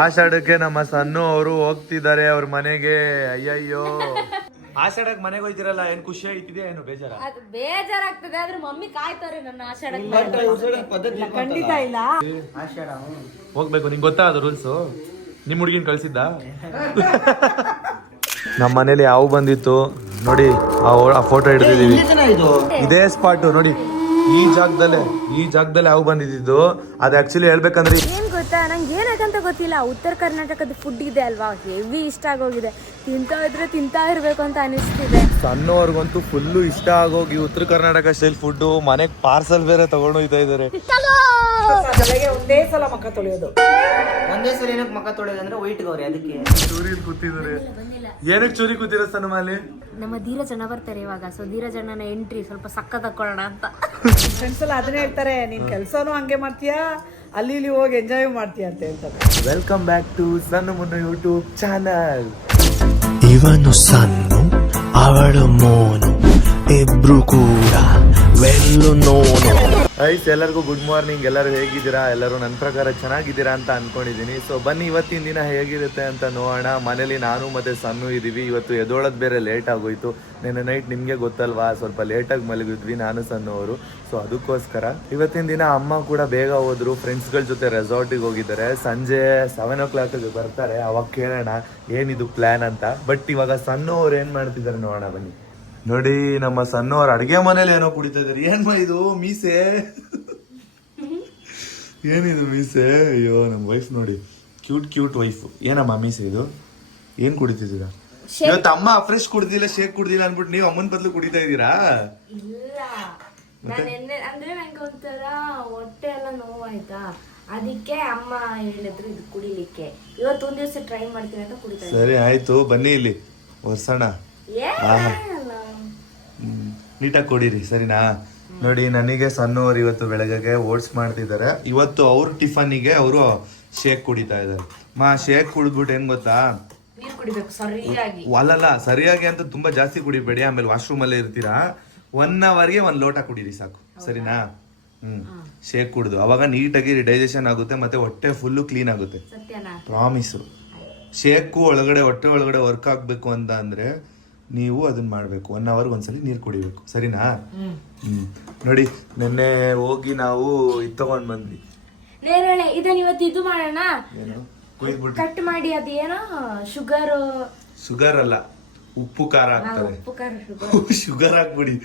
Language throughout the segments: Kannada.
ಆಷಾಢಕ್ಕೆ ನಮ್ಮ ಸಣ್ಣ ಅವರು ಹೋಗ್ತಿದ್ದಾರೆ ಅವ್ರ ಮನೆಗೆ. ಅಯ್ಯಯ್ಯೋ ಆಷಾಢಕ್ಕೆ ಮನೆಗೆ ಹೋಯ್ತಿರಲ್ಲ, ಏನ್ ಖುಷಿ ಆಯ್ತಿದ್ಯಾ ಏನು ಬೇಜಾರ? ಬೇಜಾರಾಗ್ತದೆ ಆದ್ರೆ ಮಮ್ಮಿ ಕಾಯ್ತಾರೆ ನನ್ನ ಆಷಾಢಕ್ಕೆ. ಖಂಡಿತ ಇಲ್ಲ, ಹೋಗ್ಬೇಕು. ನಿಂಗೆ ಗೊತ್ತಾ ಅದು ರೂಲ್ಸ್? ನಿಮ್ ಹುಡ್ಗಿನ್ ಕಳ್ಸಿದ್ದ? ನಮ್ಮ ಮನೇಲಿ ಯಾವ ಬಂದಿತ್ತು ನೋಡಿ, ಆ ಫೋಟೋ ಹಿಡಿದಿದೀವಿ. ಇದೇ ಸ್ಪಾಟ್ ನೋಡಿ, ಈ ಜಾಗದಲ್ಲೇ ಯಾವ ಬಂದಿದ್ದು. ಅದು ಆಕ್ಚುಲಿ ಹೇಳ್ಬೇಕಂದ್ರೆ ಏನ್ ಗೊತ್ತಾ, ನಂಗೆ ಏನಾಗಂತ ಗೊತ್ತಿಲ್ಲ, ಉತ್ತರ ಕರ್ನಾಟಕದ ಫುಡ್ ಇದೆ ಅಲ್ವಾ, ಹೆವಿ ಇಷ್ಟ ಆಗೋಗಿದೆ. ತಿಂತಾ ಇರ್ಬೇಕು ಅಂತ ಅನಿಸ್ತಿದೆ. ಸಣ್ಣವ್ರಿಗಂತೂ ಫುಲ್ಲು ಇಷ್ಟ ಆಗೋಗಿ ಉತ್ತರ ಕರ್ನಾಟಕ ಸ್ಟೈಲ್ ಫುಡ್ ಮನೆಗೆ ಪಾರ್ಸಲ್ ಬೇರೆ ತಗೊಂಡು ಹೋಗ್ತಾ ಇದಾರೆ. ಒಂದೇ ಸಲ ಮಕ್ಕ ತೊಳೆಯೋದು, ಒಂದೇ ಸಲ ಏನಕ್ಕೆ ಮಕ್ಕ ತೊಳೆಯೋದು ಅಂದ್ರೆ ವೈಟ್ ಗೌರಿ, ಅದಕ್ಕೆ ಚೂರಿ ಕೂತಿದ್ದಾರೆ. ಏನಕ್ಕೆ ಚೂರಿ ಕೂತಿರೋ ಸನ್ಮಾಲಿ? ನಮ್ಮ ಧೀರಜ್ ಅಣ್ಣ ಬರ್ತಾರೆ ಇವಾಗ, ಸೊ ಧೀರಜ್ ಅಣ್ಣನ ಎಂಟ್ರಿ ಸ್ವಲ್ಪ ಸಕ್ಕ ತಕ್ಕೊಳ್ಳೋಣ ಅಂತ. ಫ್ರೆಂಡ್ಸ್ ಎಲ್ಲ ಅದನ್ನೇ ಹೇಳ್ತಾರೆ, ನೀನ್ ಕೆಲ್ಸನೂ ಹಂಗೆ ಮಾಡ್ತೀಯಾ, ಅಲ್ಲಿ ಇಲ್ಲಿ ಹೋಗಿ ಎಂಜಾಯ್ ಮಾಡ್ತೀಯ ಅಂತ ಹೇಳ್ತಾರೆ. ವೆಲ್ಕಮ್ ಬ್ಯಾಕ್ ಟು ಸಣ್ಣ ಮುನ್ನು ಯೂಟ್ಯೂಬ್ ಚಾನಲ್. ಇವನು ಸಣ್ಣು, ಅವಳು ಮೋನು, ಇಬ್ರು ಕೂಡ ವೆಲ್ಲು ನೋನು. ಐಸ್ ಎಲ್ಲರಿಗೂ ಗುಡ್ ಮಾರ್ನಿಂಗ್. ಎಲ್ಲರೂ ಹೇಗಿದ್ದೀರಾ? ಎಲ್ಲರೂ ನನ್ನ ಪ್ರಕಾರ ಚೆನ್ನಾಗಿದ್ದೀರಾ ಅಂತ ಅನ್ಕೊಂಡಿದ್ದೀನಿ. ಸೊ ಬನ್ನಿ ಇವತ್ತಿನ ದಿನ ಹೇಗಿರುತ್ತೆ ಅಂತ ನೋಡೋಣ. ಮನೇಲಿ ನಾನು ಮತ್ತೆ ಸಣ್ಣ ಇದ್ದೀವಿ. ಇವತ್ತು ಎದೋಳದ್ ಬೇರೆ ಲೇಟ್ ಆಗೋಯ್ತು. ನಿನ್ನೆ ನೈಟ್ ನಿಮಗೆ ಗೊತ್ತಲ್ವಾ, ಸ್ವಲ್ಪ ಲೇಟಾಗಿ ಮಲಗಿದ್ವಿ ನಾನು ಸಣ್ಣವರು. ಸೊ ಅದಕ್ಕೋಸ್ಕರ ಇವತ್ತಿನ ದಿನ ಅಮ್ಮ ಕೂಡ ಬೇಗ ಹೋದ್ರು, ಫ್ರೆಂಡ್ಸ್ಗಳ ಜೊತೆ ರೆಸಾರ್ಟಿಗೆ ಹೋಗಿದ್ದಾರೆ. ಸಂಜೆ 7 o'clock ಬರ್ತಾರೆ. ಅವಾಗ ಕೇಳೋಣ ಏನಿದು ಪ್ಲಾನ್ ಅಂತ. ಬಟ್ ಇವಾಗ ಸಣ್ಣವ್ರು ಏನ್ ಮಾಡ್ತಿದ್ದಾರೆ ನೋಡೋಣ ಬನ್ನಿ. ನೋಡಿ ನಮ್ಮ ಸಣ್ಣವ್ರು ಅಡಿಗೆ ಮನೇಲಿ ಏನೋ ಕುಡಿತಾ ಇದಾರೆ. ಏನ್ ಇದು ಮೀಸೆ? ಏನಿದು ಮೀಸೆ? ಅಯ್ಯೋ ನಮ್ಮ ವೈಫ್ ನೋಡಿ, ಕ್ಯೂಟ್ ವೈಫ್. ಏನಮ್ಮ ಮೀಸೆ ಇದು? ಏನ್ ಕುಡಿತಿದ್ದೀರಾ ಇವತ್ತು? ಅಮ್ಮ ಫ್ರೆಶ್ ಕುಡ್ದಿಲ್ಲ, ಶೇಕ್ ಕುಡ್ದಿಲ್ಲ ಅನ್ಬಿಟ್ಟು ನೀವು ಅಮ್ಮನ ಬದಲು ಕುಡಿತಾ ಇದ್ದೀರಾ? ಇಲ್ಲ, ಅಂದ್ರೆ ನಂಗೆ ಒಂಥರ ಹೊಟ್ಟೆ ಎಲ್ಲ ನೋವಾಯ್ತಾ, ಅದಕ್ಕೆ ಅಮ್ಮ ಹೇಳಿದ್ರು ಇದು ಕುಡಿಲಿಕ್ಕೆ. ಇವತ್ತು ಒಂದ್ ದಿವಸ ಟ್ರೈ ಮಾಡ್ತೀನಿ ಅಂತ ಕುಡಿತಾ. ಸರಿ ಆಯ್ತು, ಬನ್ನಿ ಇಲ್ಲಿ ಒರ್ಸೋಣ. ನೀಟಾಗಿ ಕೊಡಿರಿ, ಸರಿನಾ? ನೋಡಿ ನನಗೆ ಸಣ್ಣವ್ರು ಇವತ್ತು ಬೆಳಗ್ಗೆ ಓಟ್ಸ್ ಮಾಡ್ತಿದ್ದಾರೆ. ಇವತ್ತು ಅವ್ರ ಟಿಫನಿಗೆ ಅವರು ಶೇಕ್ ಕುಡಿತಾ ಇದ್ದಾರೆ. ಶೇಕ್ ಕುಡಿದ್ಬಿಟ್ಟು ಏನ್ ಗೊತ್ತಾ, ಅಲ್ಲಲ್ಲ ಸರಿಯಾಗಿ ಅಂತ ತುಂಬಾ ಜಾಸ್ತಿ ಕುಡಿಬೇಡಿ, ಆಮೇಲೆ ವಾಶ್ರೂಮ್ ಅಲ್ಲೇ ಇರ್ತೀರಾ. 1 hourಗೆ 1 ಲೋಟ ಕುಡೀರಿ ಸಾಕು, ಸರಿನಾ? ಶೇಕ್ ಕುಡಿದು ಅವಾಗ ನೀಟಾಗಿ ಡೈಜೆಷನ್ ಆಗುತ್ತೆ, ಮತ್ತೆ ಹೊಟ್ಟೆ ಫುಲ್ಲು ಕ್ಲೀನ್ ಆಗುತ್ತೆ, ಪ್ರಾಮಿಸು. ಶೇಕು ಹೊಟ್ಟೆ ಒಳಗಡೆ ವರ್ಕ್ ಆಗ್ಬೇಕು ಅಂತ ಅಂದ್ರೆ ನೀವು ಅದನ್ನ ಮಾಡ್ಬೇಕು, 1 hour ಒಂದ್ಸಲಿ ನೀರು ಕುಡಿಬೇಕು, ಸರಿನಾ? ನೋಡಿ ನೆನ್ನೆ ಹೋಗಿ ನಾವು ಇದು ತಗೊಂಡ್ ಬಂದ್ವಿ. ನೇರಳೆ ಇದನ್ನ ಇವತ್ತು ಇದು ಮಾಡೋಣ, ಕಟ್ ಮಾಡಿ. ಅದೇನೋ ಶುಗರ್ ಅಲ್ಲ, ಉಪ್ಪು ಖಾರ ಹಾಕ್ತಾರೆ. ಶುಗರ್ ಹಾಕ್ಬಿಡಿ.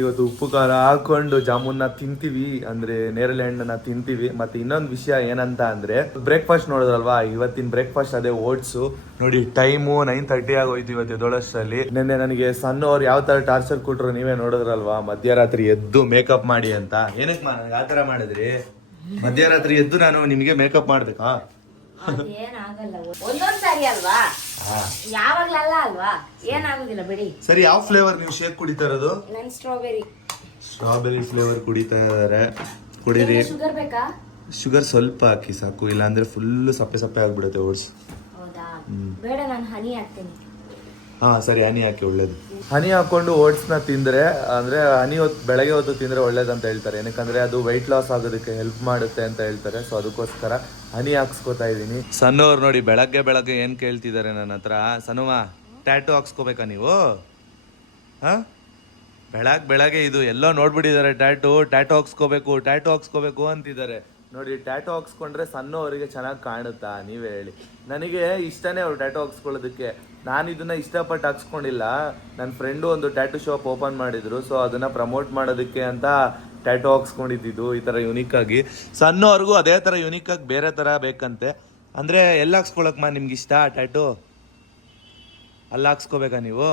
ಇವತ್ತು ಉಪ್ಪು ಖಾರ ಹಾಕೊಂಡು ಜಾಮೂನ್ನ ತಿಂತೀವಿ, ಅಂದ್ರೆ ನೇರಳೆ ಹಣ್ಣನ್ನ ತಿಂತೀವಿ. ಮತ್ತೆ ಇನ್ನೊಂದು ವಿಷಯ ಏನಂತ ಅಂದ್ರೆ, ಬ್ರೇಕ್ಫಾಸ್ಟ್ ನೋಡಿದ್ರಲ್ವಾ, ಇವತ್ತಿನ ಬ್ರೇಕ್ಫಾಸ್ಟ್ ಅದೇ ಓಟ್ಸು. ನೋಡಿ ಟೈಮು 9:30 ಆಗೋಯ್ತು ಇವತ್ತು ಎದ್ದೋಳಷ್ಟರಲ್ಲಿ. ನಿನ್ನೆ ನನಗೆ ಸಣ್ಣವ್ರು ಯಾವ ತರ ಟಾರ್ಚರ್ ಕೊಟ್ರು ನೀವೇ ನೋಡಿದ್ರಲ್ವಾ, ಮಧ್ಯರಾತ್ರಿ ಎದ್ದು ಮೇಕಪ್ ಮಾಡಿ ಅಂತ. ಏನಕ್ಕೆ ನನಗೆ ಆ ತರ ಮಾಡಿದ್ರಿ? ಮಧ್ಯರಾತ್ರಿ ಎದ್ದು ನಾನು ನಿಮಗೆ ಮೇಕಪ್ ಮಾಡ್ಬೇಕಾ? ಏನಾಗಲ್ಲ, ಒಂದೊಂದ್ಸಾರಿ ಅಲ್ವಾ, ಯಾವಾಗ್ಲಲ್ಲ ಅಲ್ವಾ, ಏನಾಗುದಿಲ್ಲ ಬಿಡಿ. ಸರಿ, ಯಾವ ಫ್ಲೇವರ್ ನೀವು ಶೇಕ್ ಕುಡಿತಾ ಇರೋದು? ನನ್ ಸ್ಟ್ರಾಬೆರಿ ಫ್ಲೇವರ್ ಕುಡಿತಾ ಇದಾರೆ. ಕುಡೀರಿ. ಶುಗರ್ ಬೇಕಾ? ಶುಗರ್ ಸ್ವಲ್ಪ ಹಾಕಿ ಸಾಕು, ಇಲ್ಲ ಅಂದ್ರೆ ಫುಲ್ ಸಪ್ಪೆ ಆಗ್ಬಿಡುತ್ತೆ ಓಟ್ಸ್. ಹೌದಾ? ಬೇಡ, ನಾನು ಹನಿ ಹಾಕ್ತೀನಿ. ಹಾ ಸರಿ, ಹನಿ ಹಾಕಿ, ಒಳ್ಳೇದು. ಹನಿ ಹಾಕೊಂಡು ಓಟ್ಸ್ ನ ತಿಂದ್ರೆ, ಅಂದ್ರೆ ಹನಿ ಬೆಳಗ್ಗೆ ಹೊತ್ತು ತಿಂದ್ರೆ ಒಳ್ಳೇದಂತ ಹೇಳ್ತಾರೆ. ಏನಕ್ಕಂದ್ರೆ ಅದು ವೆಯ್ಟ್ ಲಾಸ್ ಆಗೋದಕ್ಕೆ ಹೆಲ್ಪ್ ಮಾಡುತ್ತೆ ಅಂತ ಹೇಳ್ತಾರೆ. ಸೊ ಅದಕ್ಕೋಸ್ಕರ ಹನಿ ಹಾಕ್ಸ್ಕೊತಾ ಇದೀನಿ. ಸಣ್ಣವ್ರು ನೋಡಿ ಬೆಳಗ್ಗೆ ಏನ್ ಕೇಳ್ತಿದ್ದಾರೆ ನನ್ನ ಹತ್ರ, ಸನುಮ ಟ್ಯಾಟೂ ಹಾಕ್ಸ್ಕೋಬೇಕಾ ನೀವು? ಹಾ, ಬೆಳಗ್ಗೆ ಇದು ಎಲ್ಲೋ ನೋಡ್ಬಿಟ್ಟಿದ್ದಾರೆ, ಟ್ಯಾಟೂ ಹಾಕ್ಸ್ಕೋಬೇಕು ಅಂತಿದ್ದಾರೆ. ನೋಡಿ ಟ್ಯಾಟೂ ಹಾಕ್ಸ್ಕೊಂಡ್ರೆ ಸಣ್ಣವರಿಗೆ ಚೆನ್ನಾಗಿ ಕಾಣುತ್ತಾ? ನೀವೇ ಹೇಳಿ. ನನಗೆ ಇಷ್ಟನೇ ಅವ್ರು ಟ್ಯಾಟೂ ಹಾಕ್ಸ್ಕೊಳ್ಳೋದಕ್ಕೆ. ನಾನು ಇದನ್ನ ಇಷ್ಟಪಟ್ಟು ಹಾಕ್ಸ್ಕೊಂಡಿಲ್ಲ. ನನ್ನ ಫ್ರೆಂಡು ಒಂದು ಟ್ಯಾಟೂ ಶಾಪ್ ಓಪನ್ ಮಾಡಿದ್ರು, ಸೊ ಅದನ್ನ ಪ್ರಮೋಟ್ ಮಾಡೋದಕ್ಕೆ ಅಂತ ಟ್ಯಾಟೂ ಹಾಕ್ಸ್ಕೊಂಡಿದ್ದು ಈ ತರ ಯುನಿಕ್ ಆಗಿ. ಸಣ್ಣವ್ರಿಗೂ ಅದೇ ತರ ಯುನಿಕ್ ಆಗಿ ಬೇರೆ ತರ ಬೇಕಂತೆ. ಅಂದ್ರೆ ಎಲ್ಲ ಹಾಕ್ಸ್ಕೊಳಕ್ ನಿಮ್ಗೆ ಇಷ್ಟ ಟ್ಯಾಟೂ? ಅಲ್ಲ ಹಾಕ್ಸ್ಕೋಬೇಕಾ ನೀವು?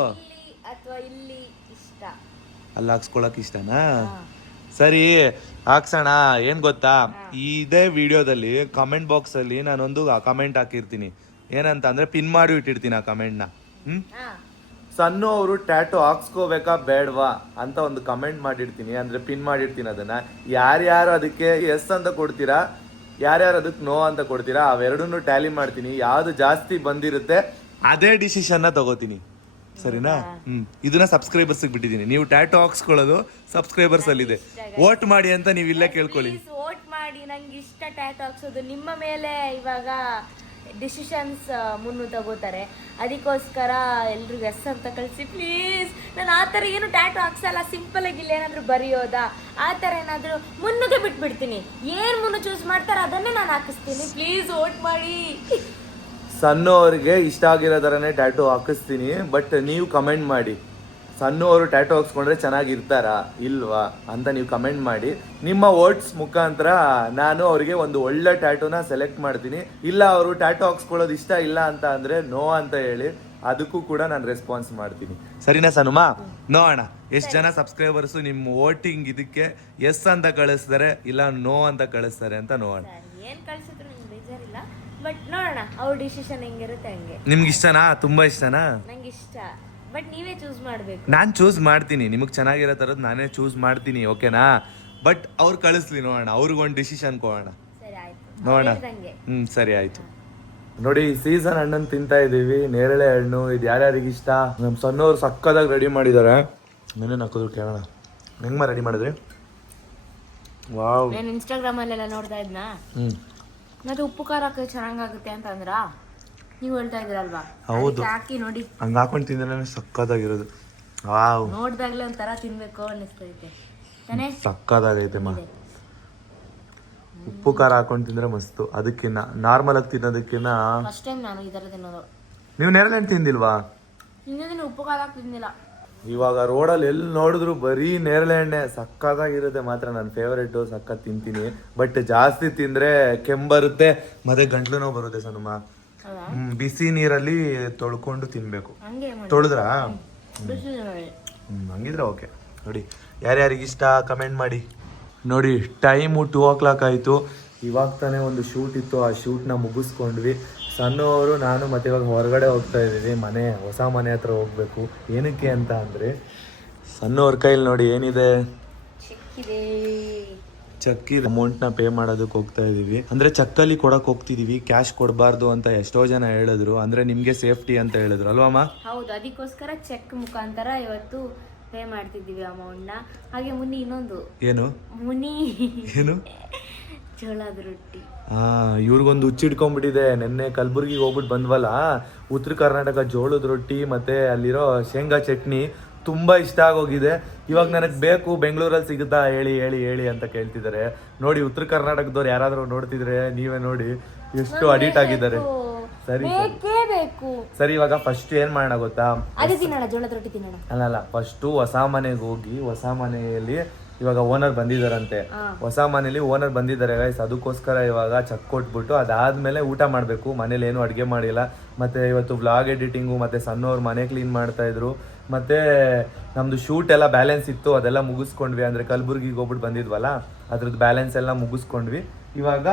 ಅಲ್ಲ ಹಾಕ್ಸ್ಕೊಳಕ್ ಇಷ್ಟನಾ? ಸರಿ ಹಾಕ್ಸೋಣ. ಏನ್ ಗೊತ್ತಾ, ಇದೇ ವಿಡಿಯೋದಲ್ಲಿ ಕಮೆಂಟ್ ಬಾಕ್ಸ್ ಅಲ್ಲಿ ನಾನೊಂದು ಕಮೆಂಟ್ ಹಾಕಿರ್ತೀನಿ. ಏನಂತ ಅಂದ್ರೆ ಪಿನ್ ಮಾಡಿ ಇಟ್ಟಿರ್ತೀನಿ ಆ ಕಮೆಂಟ್ನ. ಸಣ್ಣ ಅವರು ಟ್ಯಾಟೂ ಹಾಕ್ಸ್ಕೋಬೇಕಾ ಬೇಡವಾ ಅಂತ ಒಂದು ಕಮೆಂಟ್ ಮಾಡಿರ್ತೀನಿ, ಅಂದ್ರೆ ಪಿನ್ ಮಾಡಿರ್ತೀನಿ. ಅದನ್ನ ಯಾರ್ಯಾರು ಅದಕ್ಕೆ ಎಸ್ ಅಂತ ಕೊಡ್ತೀರಾ, ಯಾರ್ಯಾರು ಅದಕ್ಕೆ ನೋ ಅಂತ ಕೊಡ್ತೀರಾ, ಅವೆರಡನ್ನೂ ಟ್ಯಾಲಿ ಮಾಡ್ತೀನಿ. ಯಾವ್ದು ಜಾಸ್ತಿ ಬಂದಿರುತ್ತೆ ಅದೇ ಡಿಸಿಷನ್ ತಗೋತೀನಿ, ಸರಿನಾ? ಇದನ್ನ ಸಬ್ಸ್ಕ್ರೈಬರ್ಸ್ ಬಿಟ್ಟಿದ್ದೀನಿ. ನೀವು ಟ್ಯಾಟೂ ಹಾಕ್ಸ್ಕೊಳ್ಳೋದು ಸಬ್ಸ್ಕ್ರೈಬರ್ಸ್ ಅಲ್ಲಿ ಇದೆ. ವೋಟ್ ಮಾಡಿ ಅಂತ ನೀವು ಇಲ್ಲೇ ಕೇಳ್ಕೊಳ್ಳಿ. ಮಾಡಿ ನಂಗೆ ಇಷ್ಟ ಟ್ಯಾಟೂ ಹಾಕ್ಸೋದು. ನಿಮ್ಮ ಮೇಲೆ ಇವಾಗ ಡಿಸಿಷನ್ಸ್ ಮುನ್ನು ತಗೋತಾರೆ, ಅದಕ್ಕೋಸ್ಕರ ಎಲ್ರಿಗೂ ಎಸ್ ಅಂತ ಕಳಿಸಿ ಪ್ಲೀಸ್. ನಾನು ಆ ಥರ ಏನು ಟ್ಯಾಟೂ ಹಾಕ್ಸಲ್ಲ, ಸಿಂಪಲ್ ಆಗಿ ಏನಾದರೂ ಬರೆಯೋದಾ ಆ ಥರ ಏನಾದರೂ ಮುನ್ನುಗೆ ಬಿಟ್ಬಿಡ್ತೀನಿ. ಏನು ಮುನ್ನು ಚೂಸ್ ಮಾಡ್ತಾರೆ ಅದನ್ನೇ ನಾನು ಹಾಕಿಸ್ತೀನಿ. ಪ್ಲೀಸ್ ವೋಟ್ ಮಾಡಿ. ಸಣ್ಣ ಅವ್ರಿಗೆ ಇಷ್ಟ ಆಗಿರೋ ಥರನೇ ಟ್ಯಾಟೂ ಹಾಕಿಸ್ತೀನಿ, ಬಟ್ ನೀವು ಕಮೆಂಟ್ ಮಾಡಿ ಸಣ್ಣ ಅವರು ಟ್ಯಾಟೂ ಹಾಕ್ಸ್ಕೊಂಡ್ರೆ ಚೆನ್ನಾಗಿರ್ತಾರಾ ಇಲ್ವಾ ಅಂತ ನೀವು ಕಮೆಂಟ್ ಮಾಡಿ. ನಿಮ್ಮ ವೋಟ್ಸ್ ಮುಖಾಂತರ ನಾನು ಅವರಿಗೆ ಒಂದು ಒಳ್ಳೆ ಟ್ಯಾಟೂನ ಸೆಲೆಕ್ಟ್ ಮಾಡ್ತೀನಿ. ಇಲ್ಲ ಅವರು ಟ್ಯಾಟೂ ಹಾಕ್ಸ್ಕೊಳ್ಳೋದು ಇಷ್ಟ ಇಲ್ಲ ಅಂತ ಅಂದರೆ ನೋ ಅಂತ ಹೇಳಿ, ಅದಕ್ಕೂ ಕೂಡ ನಾನು ರೆಸ್ಪಾನ್ಸ್ ಮಾಡ್ತೀನಿ. ಸರಿನಾ ಸನುಮಾ? ನೋಡೋಣ ಎಷ್ಟು ಜನ ಸಬ್ಸ್ಕ್ರೈಬರ್ಸು ನಿಮ್ಮ ವೋಟಿಂಗ್ ಇದಕ್ಕೆ ಎಸ್ ಅಂತ ಕಳಿಸ್ತಾರೆ ಇಲ್ಲ ನೋ ಅಂತ ಕಳಿಸ್ತಾರೆ ಅಂತ ನೋಡೋಣ. ಏನು ಕಳಿಸಿದ್ರು ನಂಗೆ ಬೇಜಾರಿಲ್ಲ, ಬಟ್ ನೋಡೋಣ ಅವ್ರ ಡಿಸಿಷನ್ ಹೆಂಗಿರುತ್ತೆ ಹಂಗೆ. ನಿಮ್ಗೆ ಇಷ್ಟನಾ? ತುಂಬ ಇಷ್ಟನಾ? ನಂಗೆ ಇಷ್ಟ, ಬಟ್ ನೀವೇ ಚೂಸ್ ಮಾಡಬೇಕು. ನಾನು ಚೂಸ್ ಮಾಡ್ತೀನಿ, ನಿಮಗೆ ಚೆನ್ನಾಗಿರೋ ಥರದ್ದು ನಾನೇ ಚೂಸ್ ಮಾಡ್ತೀನಿ, ಓಕೆನಾ? ಬಟ್ ಅವ್ರು ಕಳಿಸ್ಲಿ, ನೋಡೋಣ, ಅವ್ರಿಗೊಂದು ಡಿಸಿಷನ್ ಕೊಡೋಣ. ಸರಿ ಆಯ್ತು, ನೋಡೋಣ. ಹೇಳ್ದಂಗೆ. ಸರಿ ಆಯ್ತು. ನೋಡಿ ಸೀಸನ್ ಹಣ್ಣನ್ನು ತಿಂತಾ ಇದ್ದೀವಿ, ನೇರಳೆ ಹಣ್ಣು. ಇದು ಯಾರ್ಯಾರಿಗೆ ಇಷ್ಟ? ನಮ್ಮ ಸಣ್ಣವ್ರು ಸಕ್ಕದಾಗಿ ರೆಡಿ ಮಾಡಿದ್ದಾರೆ. ನೆನೆ ಹಾಕಿದ್ರು ಕೇಳೋಣ ಹೆಂಗೆ ರೆಡಿ ಮಾಡಿದ್ರಿ? ವಾವ್. ನಾನು ಇನ್ಸ್ಟಾಗ್ರಾಮಲ್ಲೆಲ್ಲ ನೋಡ್ತಾ ಇದ್ನಾ, ಮತ್ತೆ ಉಪ್ಪು ಖಾರ ಹಾಕಿದ್ರೆ ಚೆನ್ನಾಗಾಗುತ್ತೆ ಅಂತ ಅಂದ್ರ ನೀವು ಹೇಳ್ತಾ ಇದ್ರಲ್ವಾ? ಹೌದು, ಹಾಕಿ ನೋಡಿ, ಹಂಗೆ ಹಾಕೊಂಡು ತಿಂದ್ರೆ ಸಕ್ಕದಾಗಿರೋದು. ವಾವ್, ನೋಡ್ದಾಗ್ಲೇ ಒಂಥರ ತಿನ್ಬೇಕು ಅನ್ನಿಸ್ತೈತೆ ತಾನೇ? ಸಕ್ಕದಾಗೈತೆ ಮಾ. ಉಪ್ಪು ಖಾರ ಹಾಕೊಂಡು ತಿಂದ್ರೆ ಮಸ್ತು. ಅದಕ್ಕಿನ್ನ ನಾರ್ಮಲ್ ಆಗಿ ತಿನ್ನೋದಕ್ಕಿನ್ನ. ಫಸ್ಟ್ ಟೈಮ್ ನಾನು ಈ ಥರ ತಿನ್ನೋದು. ನೀವು ನೇರಳೆ ಹಣ್ಣು ತಿಂದಿಲ್ವಾ? ಇನ್ನೊಂದಿನ ಉಪ್ಪು ಖಾರ ಹಾಕಿ ತಿಂದಿಲ್ಲ. ಇವಾಗ ರೋಡಲ್ಲಿ ಎಲ್ಲಿ ನೋಡಿದ್ರು ಬರೀ ನೇರಳೆ ಹಣ್ಣೆ. ಸಕ್ಕದಾಗಿರುತ್ತೆ ಮಾತ್ರ, ನನ್ನ ಫೇವರೇಟು, ಸಕ್ಕತ್ ತಿಂತೀನಿ. ಬಟ್ ಜಾಸ್ತಿ ತಿಂದ್ರೆ ಕೆಂಬರುತ್ತೆ ಮತ್ತೆ ಗಂಟ್ಲು ನೋವು ಬರುತ್ತೆ ಸನುಮ. ಬಿಸಿ ನೀರಲ್ಲಿ ತೊಳ್ಕೊಂಡು ತಿನ್ಬೇಕು. ತೊಳೆದ್ರಾ? ಹಂಗಿದ್ರೆ ಓಕೆ. ನೋಡಿ ಯಾರ್ಯಾರಿಗೆ ಇಷ್ಟ ಕಮೆಂಟ್ ಮಾಡಿ. ನೋಡಿ ಟೈಮು 2 o'clock ಆಯಿತು. ಇವಾಗ ತಾನೇ ಒಂದು ಶೂಟ್ ಇತ್ತು, ಆ ಶೂಟ್ನ ಮುಗಿಸ್ಕೊಂಡ್ವಿ. ಸಣ್ಣವರು ನಾನು ಮತ್ತೆ ಇವಾಗ ಹೊರಗಡೆ ಹೋಗ್ತಾ ಇದ್ದೀವಿ, ಹೊಸ ಮನೆ ಹತ್ರ ಹೋಗ್ಬೇಕು. ಏನಕ್ಕೆ ಅಂತ ಅಂದರೆ ಸಣ್ಣವ್ರ ಕೈಲಿ ನೋಡಿ ಏನಿದೆ, ಚೆಕ್ ಇದೆ. ಅಮೌಂಟ್ನ ಪೇ ಮಾಡೋದಕ್ಕೆ ಹೋಗ್ತಾ ಇದೀವಿ. ಅಂದ್ರೆ ಚೆಕ್ಕಲ್ಲಿ ಕೊಡಕ್ ಹೋಗ್ತಿದೀವಿ, ಕ್ಯಾಶ್ ಕೊಡಬಾರ್ದು ಅಂತ ಎಷ್ಟೋ ಜನ ಹೇಳಿದ್ರು. ಅಂದ್ರೆ ನಿಮ್ಗೆ ಸೇಫ್ಟಿ ಅಂತ ಹೇಳಿದ್ರು ಅಲ್ವಮ್ಮ? ಹೌದು, ಅದಕ್ಕೋಸ್ಕರ ಚೆಕ್ ಮುಖಾಂತರ ಇವತ್ತು ಪೇ ಮಾಡ್ತಿದ್ದೀವಿ ಅಮೌಂಟ್ನ. ಹಾಗೆ ಮುನ್ನಿ ಇನ್ನೊಂದು ಏನು ಏನು ಜೋಳದ ರೊಟ್ಟಿ. ಇವ್ರಿಗೊಂದು ಹುಚ್ಚಿಡ್ಕೊಂಡ್ಬಿಟ್ಟಿದೆ. ನೆನ್ನೆ ಕಲಬುರ್ಗಿಗೆ ಹೋಗ್ಬಿಟ್ಟು ಬಂದ್ವಲ್ಲ, ಉತ್ತರ ಕರ್ನಾಟಕ ಜೋಳದ ರೊಟ್ಟಿ ಮತ್ತೆ ಅಲ್ಲಿರೋ ಶೇಂಗಾ ಚಟ್ನಿ ತುಂಬ ಇಷ್ಟ ಆಗೋಗಿದೆ. ಇವಾಗ ನನಗೆ ಬೇಕು, ಬೆಂಗಳೂರಲ್ಲಿ ಸಿಗುತ್ತಾ ಹೇಳಿ ಹೇಳಿ ಹೇಳಿ ಅಂತ ಕೇಳ್ತಿದ್ದಾರೆ. ನೋಡಿ ಉತ್ತರ ಕರ್ನಾಟಕದವ್ರು ಯಾರಾದರೂ ನೋಡ್ತಿದ್ರೆ ನೀವೇ ನೋಡಿ ಎಷ್ಟು ಅಡಿಕ್ಟ್ ಆಗಿದ್ದಾರೆ. ಸರಿ ಸರಿ, ಇವಾಗ ಫಸ್ಟ್ ಏನ್ ಮಾಡೋಣ ಗೊತ್ತಾ? ಅದೇ ತಿನ್ನೋಣ, ಜೋಳದ ರೊಟ್ಟಿ ತಿನ್ನೋಣ. ಅಲ್ಲ, ಫಸ್ಟು ಹೊಸ ಮನೆಗೆ ಹೋಗಿ, ಹೊಸ ಮನೆಯಲ್ಲಿ ಇವಾಗ ಓನರ್ ಬಂದಿದ್ದಾರಂತೆ. ಹೊಸ ಮನೇಲಿ ಓನರ್ ಬಂದಿದ್ದಾರೆ ಗೈಸ್, ಅದಕ್ಕೋಸ್ಕರ ಇವಾಗ ಚೆಕ್ ಕೊಟ್ಬಿಟ್ಟು ಅದಾದ್ಮೇಲೆ ಊಟ ಮಾಡಬೇಕು. ಮನೇಲಿ ಏನು ಅಡುಗೆ ಮಾಡಿಲ್ಲ. ಮತ್ತೆ ಇವತ್ತು ವ್ಲಾಗ್ ಎಡಿಟಿಂಗು ಮತ್ತೆ ಸಣ್ಣವ್ರು ಮನೆ ಕ್ಲೀನ್ ಮಾಡ್ತಾ ಇದ್ರು. ಮತ್ತೆ ನಮ್ದು ಶೂಟ್ ಎಲ್ಲ ಬ್ಯಾಲೆನ್ಸ್ ಇತ್ತು, ಅದೆಲ್ಲ ಮುಗಿಸ್ಕೊಂಡ್ವಿ. ಅಂದ್ರೆ ಕಲಬುರ್ಗಿಗೆ ಹೋಗ್ಬಿಟ್ಟು ಬಂದಿದ್ವಲ್ಲ, ಅದ್ರದ್ದು ಬ್ಯಾಲೆನ್ಸ್ ಎಲ್ಲ ಮುಗಿಸ್ಕೊಂಡ್ವಿ. ಇವಾಗ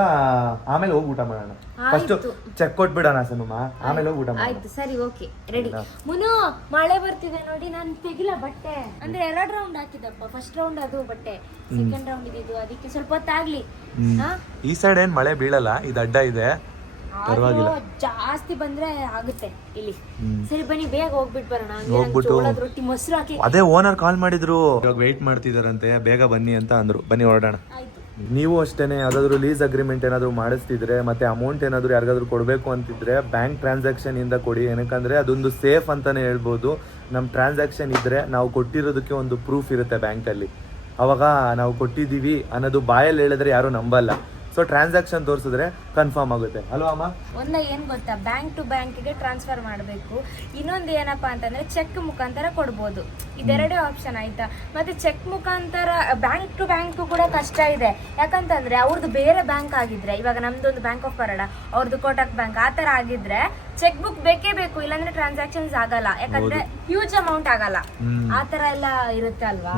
ಆಮೇಲೆ ಹೋಗಿ ಊಟ ಮಾಡೋಣ. ಫಸ್ಟ್ ಚೆಕ್ ಕೊಟ್ಬಿಡೋಣ ಸನುಮ, ಆಮೇಲೆ ಹೋಗಿ ಊಟ ಮಾಡೋಣ. ಆಯ್ತು, ಸರಿ, ಓಕೆ, ರೆಡಿ. ಮುನು, ಮಳೆ ಬರ್ತಿದೆ ನೋಡಿ, ನಾನು ತೆಗಿಲ್ಲ ಬಟ್ಟೆ. ಅಂದ್ರೆ 2 ರೌಂಡ್ ಹಾಕಿದಪ್ಪ. ಫಸ್ಟ್ ರೌಂಡ್ ಅದು ಬಟ್ಟೆ, ಸೆಕೆಂಡ್ ರೌಂಡ್ ಇದು, ಅದಕ್ಕೆ ಸ್ವಲ್ಪ ಹೊತ್ತಾಗ್ಲಿ. ಈ ಸೈಡ್ ಏನ್ ಮಳೆ ಬೀಳಲ್ಲ, ಇದು ಅಡ್ಡ ಇದೆ, ಪರವಾಗಿಲ್ಲ. ಜಾಸ್ತಿ ಬಂದ್ರೆ ಆಗುತ್ತೆ ಇಲ್ಲಿ. ಸರಿ ಬನ್ನಿ, ಬೇಗ ಹೋಗ್ಬಿಟ್ಟು ಬರೋಣ. ಹೋಗ್ಬಿಟ್ಟು ರೊಟ್ಟಿ ಮೊಸರು ಹಾಕಿ. ಅದೇ ಓನರ್ ಕಾಲ್ ಮಾಡಿದ್ರು, ಇವಾಗ ವೆಯ್ಟ್ ಮಾಡ್ತಿದಾರಂತೆ, ಬೇಗ ಬನ್ನಿ ಅಂತ ಅಂದ್ರು. ಬನ್ನಿ ಹೊರಡೋಣ. ನೀವು ಅಷ್ಟೇನೆ ಯಾವ್ದಾದ್ರು ಲೀಸ್ ಅಗ್ರಿಮೆಂಟ್ ಏನಾದ್ರು ಮಾಡಿಸ್ತಿದ್ರೆ ಮತ್ತೆ ಅಮೌಂಟ್ ಏನಾದ್ರು ಯಾರಿಗಾದ್ರು ಕೊಡಬೇಕು ಅಂತಿದ್ರೆ ಬ್ಯಾಂಕ್ ಟ್ರಾನ್ಸಾಕ್ಷನ್ ಇಂದ ಕೊಡಿ. ಏನಕ್ಕಂದ್ರೆ ಅದೊಂದು ಸೇಫ್ ಅಂತಾನೆ ಹೇಳ್ಬೋದು. ನಮ್ಮ ಟ್ರಾನ್ಸಾಕ್ಷನ್ ಇದ್ರೆ ನಾವು ಕೊಟ್ಟಿರೋದಕ್ಕೆ ಒಂದು ಪ್ರೂಫ್ ಇರುತ್ತೆ ಬ್ಯಾಂಕಲ್ಲಿ. ಅವಾಗ ನಾವು ಕೊಟ್ಟಿದ್ದೀವಿ ಅನ್ನೋದು ಬಾಯಲ್ಲಿ ಹೇಳಿದ್ರೆ ಯಾರು ನಂಬಲ್ಲ. ಸೊ ಟ್ರಾನ್ಸಾಕ್ಷನ್ ತೋರಿಸಿದ್ರೆ ಕನ್ಫರ್ಮ್ ಆಗುತ್ತೆ ಅಲ್ವಾ ಅಮ್ಮ? ಒಂದು ಏನು ಗೊತ್ತಾ, ಬ್ಯಾಂಕ್ ಟು ಬ್ಯಾಂಕ್ಗೆ ಟ್ರಾನ್ಸ್ಫರ್ ಮಾಡಬೇಕು. ಇನ್ನೊಂದು ಏನಪ್ಪಾ ಅಂತಂದ್ರೆ ಚೆಕ್ ಮುಖಾಂತರ ಕೊಡ್ಬೋದು. ಇದೆರಡೇ ಆಪ್ಷನ್ ಆಯ್ತಾ. ಮತ್ತೆ ಚೆಕ್ ಮುಖಾಂತರ ಬ್ಯಾಂಕ್ ಟು ಬ್ಯಾಂಕ್ ಕೂಡ ಕಷ್ಟ ಇದೆ. ಯಾಕಂತಂದ್ರೆ ಅವ್ರದ್ದು ಬೇರೆ ಬ್ಯಾಂಕ್ ಆಗಿದ್ರೆ, ಇವಾಗ ನಮ್ದೊಂದು ಬ್ಯಾಂಕ್ ಆಫ್ ಬರೋಡ, ಅವ್ರದ್ದು ಕೋಟಕ್ ಬ್ಯಾಂಕ್, ಆ ಥರ ಆಗಿದ್ರೆ ಚೆಕ್ ಬುಕ್ ಬೇಕೇ ಬೇಕು, ಇಲ್ಲಾಂದ್ರೆ ಟ್ರಾನ್ಸಾಕ್ಷನ್ಸ್ ಆಗಲ್ಲ. ಯಾಕಂದ್ರೆ ಹ್ಯೂಜ್ ಅಮೌಂಟ್ ಆಗಲ್ಲ, ಆ ಥರ ಎಲ್ಲ ಇರುತ್ತೆ ಅಲ್ವಾ.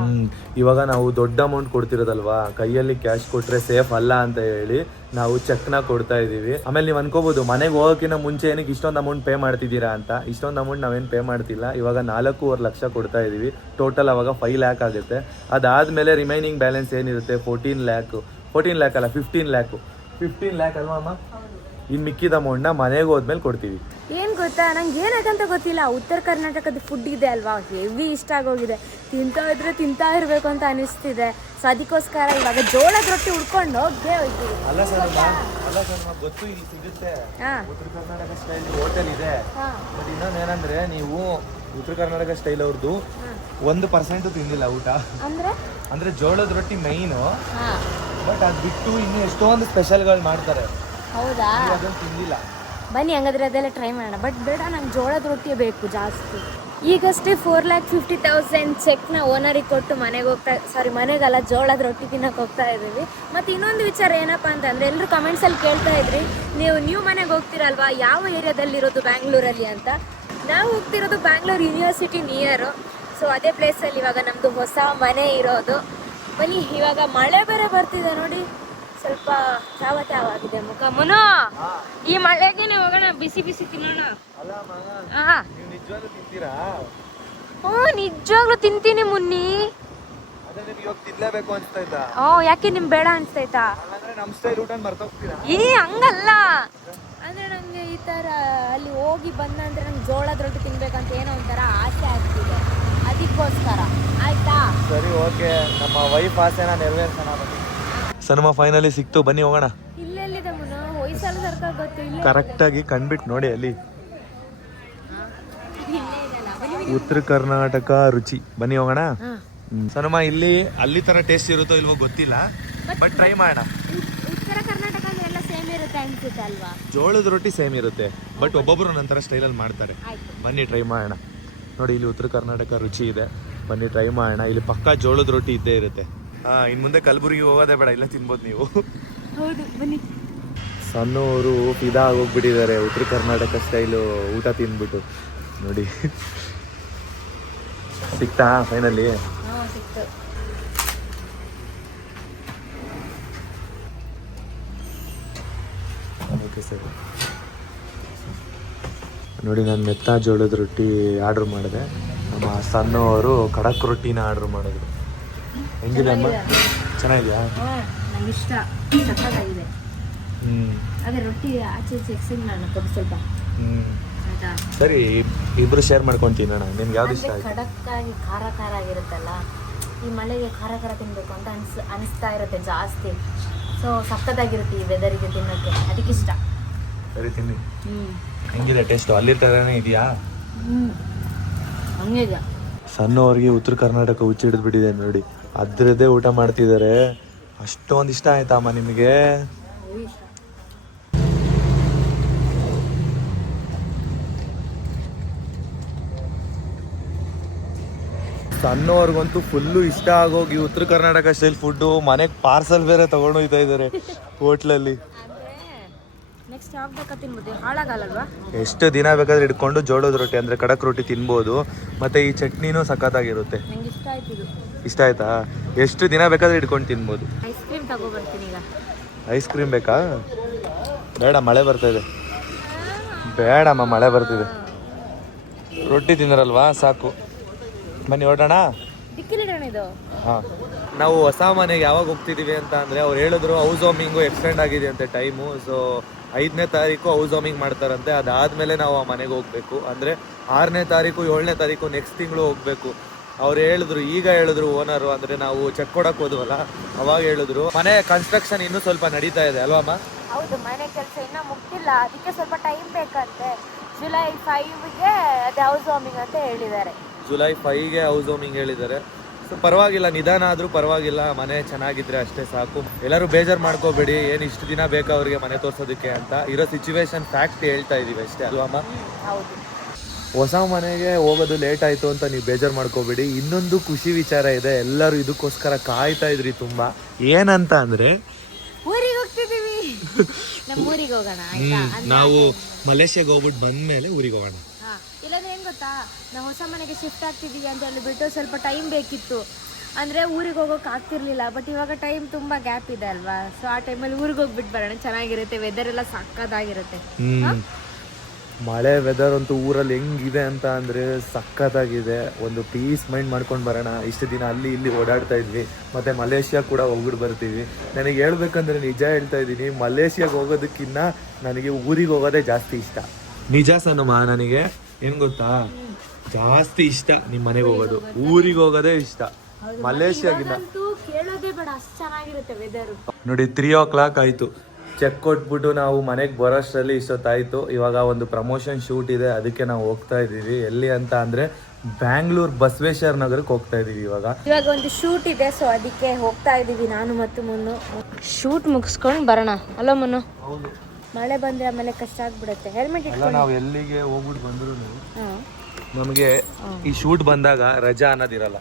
ಇವಾಗ ನಾವು ದೊಡ್ಡ ಅಮೌಂಟ್ ಕೊಡ್ತಿರೋದಲ್ವಾ, ಕೈಯಲ್ಲಿ ಕ್ಯಾಶ್ ಕೊಟ್ರೆ ಸೇಫ್ ಅಲ್ಲ ಅಂತ ಹೇಳಿ ನಾವು ಚೆಕ್ನ ಕೊಡ್ತಾ ಇದೀವಿ. ಆಮೇಲೆ ನೀವು ಅನ್ಕೋಬಹುದು ಮನೆಗೆ ಹೋಗೋಕ್ಕಿಂತ ಮುಂಚೆ ಏನಕ್ಕೆ ಇಷ್ಟೊಂದು ಅಮೌಂಟ್ ಪೇ ಮಾಡ್ತಿದ್ದೀರಾ ಅಂತ. ಇಷ್ಟೊಂದು ಅಮೌಂಟ್ ನಾವೇನು ಪೇ ಮಾಡ್ತಿಲ್ಲ. ಇವಾಗ 4.25 ಲಕ್ಷ ಕೊಡ್ತಾ ಇದೀವಿ. ಟೋಟಲ್ ಅವಾಗ 5 ಲ್ಯಾಕ್ ಆಗುತ್ತೆ. ಅದಾದ್ಮೇಲೆ ರಿಮೈನಿಂಗ್ ಬ್ಯಾಲೆನ್ಸ್ ಏನಿರುತ್ತೆ 14 ಲ್ಯಾಕ್ ಅಲ್ಲ 15 ಲ್ಯಾಕ್ ಅಲ್ವಾ ಅಮ್ಮ? ಇನ್ನು ಮಿಕ್ಕಿದ ಅಮೌಂಟ್ನ ಮನೆಗೆ ಹೋದ್ಮೇಲೆ ಕೊಡ್ತೀವಿ. ಏನ್ ಗೊತ್ತಾ, ನಂಗೆ ಏನಕ್ಕಂತ ಗೊತ್ತಿಲ್ಲ, ಉತ್ತರ ಕರ್ನಾಟಕದ ಫುಡ್ ಇದೆ ಅಲ್ವಾ, ಹೆವಿ ಇಷ್ಟ ಆಗೋಗಿದೆ. ತಿಂತಾ ಇರಬೇಕು ಅಂತ ಅನಿಸ್ತಿದೆ. ಸೊ ಅದಕ್ಕೋಸ್ಕರ ಇವಾಗ ಜೋಳದ ರೊಟ್ಟಿ ಉಡ್ಕೊಂಡು ಹೋಗೇ ಹೋಗ್ತೀವಿ. ಅಲ್ಲ ಸರ್ ಗೊತ್ತು, ಇಲ್ಲಿ ಸಿಗುತ್ತೆ ಉತ್ತರ ಕರ್ನಾಟಕ ಸ್ಟೈಲ್ ಹೋಟೆಲ್ ಇದೆ. ಬಟ್ ಇನ್ನೊಂದು ಏನಂದ್ರೆ, ನೀವು ಉತ್ತರ ಕರ್ನಾಟಕ ಸ್ಟೈಲ್ ಅವ್ರದ್ದು 1% ತಿಂದಿಲ್ಲ ಊಟ. ಅಂದ್ರೆ ಜೋಳದ ರೊಟ್ಟಿ ಮೈನು, ಬಟ್ ಅದ್ ಬಿಟ್ಟು ಇನ್ನು ಎಷ್ಟೊಂದು ಸ್ಪೆಷಲ್ಗಳು ಮಾಡ್ತಾರೆ. ಹೌದಾ? ಅದನ್ನ ತಿಂದಿಲ್ಲ. ಬನ್ನಿ ಹಂಗಾದ್ರೆ ಅದೆಲ್ಲ ಟ್ರೈ ಮಾಡೋಣ. ಬಟ್ ಬೇಡ, ನಂಗೆ ಜೋಳದ ರೊಟ್ಟಿ ಬೇಕು ಜಾಸ್ತಿ. ಈಗಷ್ಟೇ 4,50,000 ಚೆಕ್ನ ಓನರಿಗೆ ಕೊಟ್ಟು ಮನೆಗಲ್ಲ, ಜೋಳದ ರೊಟ್ಟಿ ತಿನ್ನಕ್ಕೆ ಹೋಗ್ತಾ ಇದ್ದೀವಿ. ಮತ್ತು ಇನ್ನೊಂದು ವಿಚಾರ ಏನಪ್ಪ ಅಂತಂದರೆ, ಎಲ್ಲರೂ ಕಮೆಂಟ್ಸಲ್ಲಿ ಕೇಳ್ತಾ ಇದ್ರಿ, ನೀವು ಮನೆಗೆ ಹೋಗ್ತೀರಲ್ವಾ, ಯಾವ ಏರಿಯಾದಲ್ಲಿರೋದು ಬ್ಯಾಂಗ್ಳೂರಲ್ಲಿ ಅಂತ. ನಾವು ಹೋಗ್ತಿರೋದು ಬ್ಯಾಂಗ್ಳೂರು ಯೂನಿವರ್ಸಿಟಿ ನಿಯರು. ಸೊ ಅದೇ ಪ್ಲೇಸಲ್ಲಿ ಇವಾಗ ನಮ್ಮದು ಹೊಸ ಮನೆ ಇರೋದು. ಬನ್ನಿ, ಇವಾಗ ಮಳೆ ಬೇರೆ ಬರ್ತಿದೆ ನೋಡಿ, ಸ್ವಲ್ಪ ಚಾವಾಗಿದೆ ಮುಖ. ಮುನೋ, ಈ ಮಳೆಗೆ ಹೋಗೋಣ, ಬಿಸಿ ಬಿಸಿ ತಿನ್ನೋಣ. ನಿಜವಾಗ್ಲೂ ತಿಂತೀನಿ ಮುನ್ನಿ. ತಿನ್ಲೇಬೇಕು ಅನ್ಸ್ತಾ. ಯಾಕೆ ನಿಮ್ ಬೇಡ ಅನ್ಸ್ತೈತಾ? ನಮ್ ಸ್ಟೈಲ್ ಊಟ ಮರ್ತೋಗ್ತೀರಾ? ಹಂಗಲ್ಲ, ಅಂದ್ರೆ ನಂಗೆ ಈ ತರ ಅಲ್ಲಿ ಹೋಗಿ ಬಂದ ಅಂದ್ರೆ ನಂಗೆ ಜೋಳದ ರೊಟ್ಟಿ ತಿನ್ಬೇಕಂತ ಏನೋ ಒಂಥರ ಆಸೆ ಆಗ್ತಿದೆ, ಅದಕ್ಕೋಸ್ಕರ. ಆಯ್ತಾ? ಸರಿ, ಓಕೆ. ನಮ್ಮ ವೈಫ್ ಆಸೆನ ನೆರವೇರ್ಸೋಣ. ಸನ್ಮಾ ಫೈನಲಿ ಸಿಕ್ತು, ಬನ್ನಿ ಹೋಗೋಣ. ಇಲ್ಲೆಲ್ಲಿದೆ ಮುನು? ಹೊಯ್ಸಳ ಸರ್ಕಾರ ಗೊತ್ತಿಲ್ಲ. ಕರೆಕ್ಟ್ ಆಗಿ ಕಂಡ್ಬಿಟ್ಟು ನೋಡಿ, ಅಲ್ಲಿ ಉತ್ತರ ಕರ್ನಾಟಕ ರುಚಿ. ಬನ್ನಿ ಹೋಗೋಣ. ಸನ್ಮಾ, ಅಲ್ಲಿ ತರ ಟೇಸ್ಟ್ ಇರುತ್ತೋ ಇಲ್ವೋ ಗೊತ್ತಿಲ್ಲ, ಬಟ್ ಟ್ರೈ ಮಾಡೋಣ. ಉತ್ತರ ಕರ್ನಾಟಕ ಅಂದ್ರೆ ಎಲ್ಲ ಸೇಮ್ ಇರುತ್ತೆ ಅನ್ಸುತ್ತೆ ಅಲ್ವಾ? ಜೋಳದ ರೊಟ್ಟಿ ಸೇಮ್ ಇರುತ್ತೆ, ಬಟ್ ಒಬ್ಬೊಬ್ರು ನಂತರ ಸ್ಟೈಲಲ್ಲಿ ಮಾಡ್ತಾರೆ. ಬನ್ನಿ ಟ್ರೈ ಮಾಡೋಣ. ನೋಡಿ, ಇಲ್ಲಿ ಉತ್ತರ ಕರ್ನಾಟಕ ರುಚಿ ಇದೆ, ಬನ್ನಿ ಟ್ರೈ ಮಾಡೋಣ. ಇಲ್ಲಿ ಪಕ್ಕಾ ಜೋಳದ ರೊಟ್ಟಿ ಇದ್ದೇ ಇರುತ್ತೆ. ಇನ್ನು ಮುಂದೆ ಕಲಬುರಗಿ ಹೋಗೋದೇ ಬೇಡ, ಇಲ್ಲ ತಿನ್ಬೋದು ನೀವು. ಹೌದು, ಬನ್ನಿ. ಸಣ್ಣವರು ಫಿದಾ ಆಗೋಗ್ಬಿಟ್ಟಿದ್ದಾರೆ ಉತ್ತರ ಕರ್ನಾಟಕ ಸ್ಟೈಲು ಊಟ ತಿಂದ್ಬಿಟ್ಟು. ನೋಡಿ, ಸಿಕ್ತಾ ಫೈನಲಿ? ಸಿಕ್ತು. ಓಕೆ ಸರಿ. ನೋಡಿ, ನಾನು ಮೆತ್ತ ಜೋಳದ ರೊಟ್ಟಿ ಆರ್ಡ್ರ್ ಮಾಡಿದೆ, ನಮ್ಮ ಸಣ್ಣವರು ಖಡಕ್ ರೊಟ್ಟಿನ ಆರ್ಡ್ರ್ ಮಾಡಿದ್ರು. ಹೆಂಗಿದೆ ಅಮ್ಮ? ಚೆನ್ನಾಗಿದೆಯಾ? ನಂಗೆ ಇಷ್ಟ, ಸಕ್ಕತ್ತಾಗಿದೆ. ಅದೇ ರೊಟ್ಟಿ ಆಚೆ ಎಕ್ಸ್ಚೇಂಜ್ ಮಾಡೋಣ, ಕೊಟ್ಟು ಸ್ವಲ್ಪ. ಸರಿ, ಇಬ್ರು ಶೇರ್ ಮಾಡ್ಕೊಂಡು ತಿನ್ನೋಣ. ನಿಮ್ಗೆ ಯಾವ್ದು ಇಷ್ಟ ಆಯ್ತು? ಖಡಕ್ ಆಗಿ ಖಾರ ಆಗಿರುತ್ತಲ್ಲ, ಈ ಮಳೆಗೆ ಖಾರ ತಿನ್ಬೇಕು ಅಂತ ಅನಿಸ್ತಾ ಇರುತ್ತೆ ಜಾಸ್ತಿ. ಸೊ ಸಕ್ಕತ್ತಾಗಿರುತ್ತೆ ಈ ವೆದರಿಗೆ ತಿನ್ನೋಕ್ಕೆ, ಅದಕ್ಕಿಷ್ಟ. ಸರಿ, ತಿನ್ನಿ. ಹೆಂಗಿದೆ ಟೇಸ್ಟು? ಅಲ್ಲಿ ಥರನೇ ಇದೆಯಾ? ಹಂಗೆ ಇದೆ. ಸಣ್ಣವ್ರಿಗೆ ಉತ್ತರ ಕರ್ನಾಟಕ ಹುಚ್ಚಿಡಿದ್ಬಿಟ್ಟಿದೆ ನೋಡಿ, ಅದ್ರದ್ದೇ ಊಟ ಮಾಡ್ತಿದ್ದಾರೆ. ಅಷ್ಟೊಂದು ಇಷ್ಟ ಆಯ್ತಮ್ಮ ನಿಮಗೆ? ಸಣ್ಣವ್ರಿಗಂತೂ ಫುಲ್ಲು ಇಷ್ಟ ಆಗೋಗಿ ಉತ್ತರ ಕರ್ನಾಟಕ ಸ್ಟೈಲ್ ಫುಡ್ಡು ಮನೆಗೆ ಪಾರ್ಸಲ್ ಬೇರೆ ತಗೊಂಡು ಹೋಗ್ತಾ ಇದ್ದಾರೆ ಹೋಟ್ಲಲ್ಲಿ. ನೆಕ್ಸ್ಟ್ ಯಾವಾಗ ತಿನ್ಬೋದು, ಹಾಳಾಗಲ್ವಾ? ಎಷ್ಟು ದಿನ ಬೇಕಾದ್ರೆ ಇಟ್ಕೊಂಡು ಜೋಳದ ರೊಟ್ಟಿ ಅಂದರೆ ಖಡಕ್ ರೊಟ್ಟಿ ತಿನ್ಬೋದು. ಮತ್ತು ಈ ಚಟ್ನಿನೂ ಸಖತ್ತಾಗಿರುತ್ತೆ. ನಂಗೆ ಇಷ್ಟ ಆಯ್ತು ಇದು. ಇಷ್ಟ ಆಯ್ತಾ? ಎಷ್ಟು ದಿನ ಬೇಕಾದ್ರೆ ಇಟ್ಕೊಂಡು ತಿನ್ಬೋದು. ಐಸ್ ಕ್ರೀಮ್ ತಗೋಬರ್ತೀನಿ ಈಗ. ಐಸ್ ಕ್ರೀಮ್ ಬೇಕಾ? ಬೇಡ, ಮಳೆ ಬರ್ತಾ ಇದೆ. ಬೇಡಮ್ಮ, ಮಳೆ ಬರ್ತಿದೆ. ರೊಟ್ಟಿ ತಿಂದ್ರಲ್ವಾ, ಸಾಕು. ಬನ್ನಿ ಹೊರಡೋಣ. ಇದು ಹಾಂ, ನಾವು ಹೊಸ ಮನೆಗೆ ಯಾವಾಗ ಹೋಗ್ತಿದ್ದೀವಿ ಅಂತ ಅಂದರೆ ಅವ್ರು ಹೇಳಿದ್ರು ಹೌಸ್ ವಾರ್ಮಿಂಗು ಎಕ್ಸ್ಟೆಂಡ್ ಆಗಿದೆ ಅಂತೆ ಟೈಮು. ಸೊ 5ನೇ ತಾರೀಕು ಹೌಸ್ ವಾರ್ಮಿಂಗ್ ಮಾಡ್ತಾರಂತೆ. ಅದಾದಮೇಲೆ ನಾವು ಆ ಮನೆಗೆ ಹೋಗಬೇಕು. ಅಂದರೆ 6ನೇ ತಾರೀಕು 7ನೇ ತಾರೀಕು ನೆಕ್ಸ್ಟ್ ತಿಂಗಳು ಹೋಗಬೇಕು. ಅವ್ರು ಹೇಳಿದ್ರು, ಈಗ ಹೇಳಿದ್ರು ಓನರು, ಅಂದರೆ ನಾವು ಚೆಕ್ ಕೊಡಕ್ಕೆ ಹೋದ್ವಲ್ಲ ಅವಾಗ ಹೇಳಿದ್ರು ಮನೆ ಕನ್ಸ್ಟ್ರಕ್ಷನ್ ಇನ್ನೂ ಸ್ವಲ್ಪ ನಡೀತಾ ಇದೆ ಅಲ್ವಮ್ಮ? ಹೌದು, ಮನೆ ಕೆಲಸ ಇನ್ನೂ ಮುಗ್ದಿಲ್ಲ, ಅದಕ್ಕೆ ಸ್ವಲ್ಪ ಟೈಮ್ ಬೇಕಂತೆ. ಜುಲೈ 5ಗೆ ಅದು ಹೌಸ್ ವಾರ್ಮಿಂಗ್ ಅಂತ ಹೇಳಿದ್ದಾರೆ. ಜುಲೈ 5ಗೆ ಹೌಸ್ ವಾರ್ಮಿಂಗ್ ಹೇಳಿದ್ದಾರೆ. ಸೊ ಪರವಾಗಿಲ್ಲ, ನಿಧಾನ ಆದರೂ ಪರವಾಗಿಲ್ಲ, ಮನೆ ಚೆನ್ನಾಗಿದ್ರೆ ಅಷ್ಟೇ ಸಾಕು. ಎಲ್ಲರೂ ಬೇಜಾರು ಮಾಡ್ಕೋಬೇಡಿ, ಏನು ಇಷ್ಟು ದಿನ ಬೇಕಾ ಅವ್ರಿಗೆ ಮನೆ ತೋರಿಸೋದಕ್ಕೆ ಅಂತ. ಇರೋ ಸಿಚುವೇಶನ್ ಫ್ಯಾಕ್ಟ್ ಹೇಳ್ತಾ ಇದೀವಿ ಅಷ್ಟೇ ಅಲ್ವಮ್ಮ? ಹೌದು. ಹೊಸ ಮನೆಗೆ ಹೋಗೋದು ಲೇಟ್ ಆಯಿತು ಅಂತ ನೀವು ಬೇಜಾರು ಮಾಡ್ಕೋಬೇಡಿ. ಇನ್ನೊಂದು ಖುಷಿ ವಿಚಾರ ಇದೆ, ಎಲ್ಲರೂ ಇದಕ್ಕೋಸ್ಕರ ಕಾಯ್ತಾ ಇದ್ರಿ ತುಂಬ. ಏನಂತ ಅಂದರೆ ಊರಿಗೆ ಹೋಗ್ತಿದ್ದೀವಿ, ನಮ್ಮ ಊರಿಗೆ ಹೋಗೋಣ. ನಾವು ಮಲೇಷ್ಯಾಗೆ ಹೋಗ್ಬಿಟ್ಟು ಬಂದಮೇಲೆ ಊರಿಗೆ ಹೋಗೋಣ. ಇಲ್ಲಾಂದ್ರೆ ಏನು ಗೊತ್ತಾ, ನಾವು ಹೊಸ ಮನೆಗೆ ಶಿಫ್ಟ್ ಆಗ್ತಿದ್ದೀವಿ ಅಂತ ಹೇಳಿಬಿಟ್ಟು ಸ್ವಲ್ಪ ಟೈಮ್ ಬೇಕಿತ್ತು, ಅಂದರೆ ಊರಿಗೆ ಹೋಗೋಕೆ ಆಗ್ತಿರ್ಲಿಲ್ಲ. ಬಟ್ ಇವಾಗ ಟೈಮ್ ತುಂಬ ಗ್ಯಾಪ್ ಇದೆ ಅಲ್ವಾ, ಸೊ ಆ ಟೈಮಲ್ಲಿ ಊರಿಗೆ ಹೋಗ್ಬಿಟ್ಟು ಬರೋಣ, ಚೆನ್ನಾಗಿರುತ್ತೆ. ವೆದರ್ ಎಲ್ಲ ಸಕ್ಕತ್ತಾಗಿರುತ್ತೆ. ಮಳೆ ವೆದರ್ ಅಂತೂ ಊರಲ್ಲಿ ಹೆಂಗಿದೆ ಅಂತ ಅಂದರೆ ಸಖತ್ತಾಗಿದೆ. ಒಂದು ಪೀಸ್ ಮೈಂಡ್ ಮಾಡ್ಕೊಂಡು ಬರೋಣ. ಇಷ್ಟು ದಿನ ಅಲ್ಲಿ ಇಲ್ಲಿ ಓಡಾಡ್ತಾ ಇದ್ವಿ, ಮತ್ತು ಮಲೇಷ್ಯಾ ಕೂಡ ಹೋಗ್ಬಿಟ್ಟು ಬರ್ತೀವಿ. ನನಗೆ ಹೇಳ್ಬೇಕಂದ್ರೆ ನಿಜ ಹೇಳ್ತಾ ಇದ್ದೀನಿ, ಮಲೇಷ್ಯಾಗೆ ಹೋಗೋದಕ್ಕಿಂತ ನನಗೆ ಊರಿಗೆ ಹೋಗೋದೇ ಜಾಸ್ತಿ ಇಷ್ಟ. ನಿಜ ಸನಮ್ಮ, ನನಗೆ ಏನ್ ಗೊತ್ತಾ ಜಾಸ್ತಿ ಇಷ್ಟ ನಿಮ್ ಮನೆಗೆ ಹೋಗೋದು, ಊರಿಗೆ ಹೋಗೋದೇ ಇಷ್ಟ. ಮಲೇಷಿಯಾಗಿಂದ ಅಂತೂ ಕೇಳೋದೇ ಬೇಡ, ಅಷ್ಟು ಚೆನ್ನಾಗಿರುತ್ತೆ ವೆದರ್. ನೋಡಿ 3 ಆಯ್ತು, ಚೆಕ್ ಕೊಟ್ಬಿಟ್ಟು ನಾವು ಮನೆಗೆ ಬರೋಷ್ಟರಲ್ಲಿ ಇಷ್ಟೊತ್ತಾಯ್ತು. ಇವಾಗ ಒಂದು ಪ್ರಮೋಷನ್ ಶೂಟ್ ಇದೆ, ಅದಕ್ಕೆ ನಾವು ಹೋಗ್ತಾ ಇದೀವಿ. ಎಲ್ಲಿ ಅಂತ ಅಂದ್ರೆ ಬ್ಯಾಂಗ್ಳೂರ್ ಬಸವೇಶ್ವರ ನಗರಕ್ಕೆ ಹೋಗ್ತಾ ಇದೀವಿ ಇವಾಗ ಒಂದು ಶೂಟ್ ಇದೆ, ಸೊ ಅದಕ್ಕೆ ಹೋಗ್ತಾ ಇದೀವಿ ನಾನು ಮತ್ತು ಮುನ್ನು. ಶೂಟ್ ಮುಗಿಸ್ಕೊಂಡು ಬರೋಣ ಅಲ್ಲ ಮುನ್ನು? ಮಳೆ ಬಂದ್ರೆ ಆಮೇಲೆ ಕಷ್ಟ ಆಗ್ಬಿಡುತ್ತೆ. ಹೆಲ್ಮೆಟ್ ಎಲ್ಲ ನಾವು ಎಲ್ಲಿಗೆ ಹೋಗ್ಬಿಟ್ಟು ಬಂದ್ರು ನಮಗೆ ಈ ಶೂಟ್ ಬಂದಾಗ ರಜಾ ಅನ್ನೋದಿರಲ್ಲ.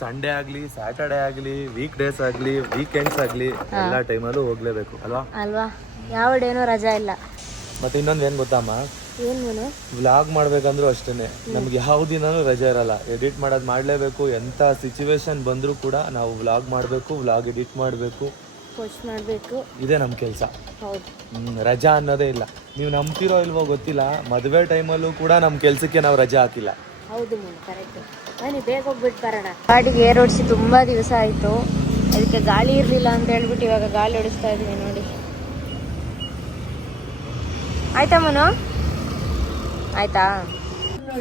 ಸಂಡೇ ಆಗ್ಲಿ, ಸ್ಯಾಟರ್ಡೆ ಆಗ್ಲಿ, ವೀಕ್ ಡೇಸ್ ಆಗ್ಲಿ, ವೀಕೆಂಡ್ಸ್ ಆಗ್ಲಿ, ಎಲ್ಲಾ ಟೈಮಲ್ಲೂ ಹೋಗ್ಲೇಬೇಕು ಅಲ್ವಾ? ಅಲ್ವಾ, ಯಾವ ಡೇನೂ ರಜಾ ಇಲ್ಲ. ಮತ್ತೆ ಇನ್ನೊಂದು ಏನ್ ಗೊತ್ತಮ್ಮ, ಏನ್ ಮುನ್ನು? ವ್ಲಾಗ್ ಮಾಡ್ಬೇಕಂದ್ರೂ ಅಷ್ಟೇನೆ, ನಮ್ಗೆ ಯಾವ ದಿನಾನು ರಜೆ ಇರಲ್ಲ. ಎಡಿಟ್ ಮಾಡೋದು ಮಾಡ್ಲೇಬೇಕು. ಎಂತ ಸಿಚುವೇಶನ್ ಬಂದ್ರೂ ಕೂಡ ನಾವು ವ್ಲಾಗ್ ಮಾಡ್ಬೇಕು, ವ್ಲಾಗ್ ಎಡಿಟ್ ಮಾಡ್ಬೇಕು, ಪೋಸ್ಟ್ ಮಾಡಬೇಕು. ಇದೇ ನಮ್ಮ ಕೆಲಸ. ಹೌದು, ರಜಾ ಅನ್ನೋದೇ ಇಲ್ಲ. ನೀವು ನಂಬ್ತಿರೋ ಇಲ್ವೋ ಗೊತ್ತಿಲ್ಲ, ಮದುವೆ ಟೈಮಲ್ಲೂ ಕೂಡ ನಮ್ಮ ಕೆಲಸಕ್ಕೆ ನಾವು ರಜಾ ಹಾಕಿಲ್ಲ. ಹೌದು ಮುನ್ನು, ಕರೆಕ್ಟ್. ಬನ್ನಿ ಬೇಗ ಹೋಗ್ಬಿಟ್ಟು ಬರೋಣ. ಗಾಡಿಗೆ ಏರ್ ಓಡಿಸಿ ತುಂಬಾ ದಿವಸ ಆಯ್ತು, ಅದಕ್ಕೆ ಗಾಳಿ ಇರಲಿಲ್ಲ ಅಂತ ಹೇಳ್ಬಿಟ್ಟು ಇವಾಗ ಗಾಳಿ ಓಡಿಸ್ತಾ ಇದೀವಿ ನೋಡಿ. ಆಯ್ತಾ ಮುನ್ನು? ಆಯ್ತಾ?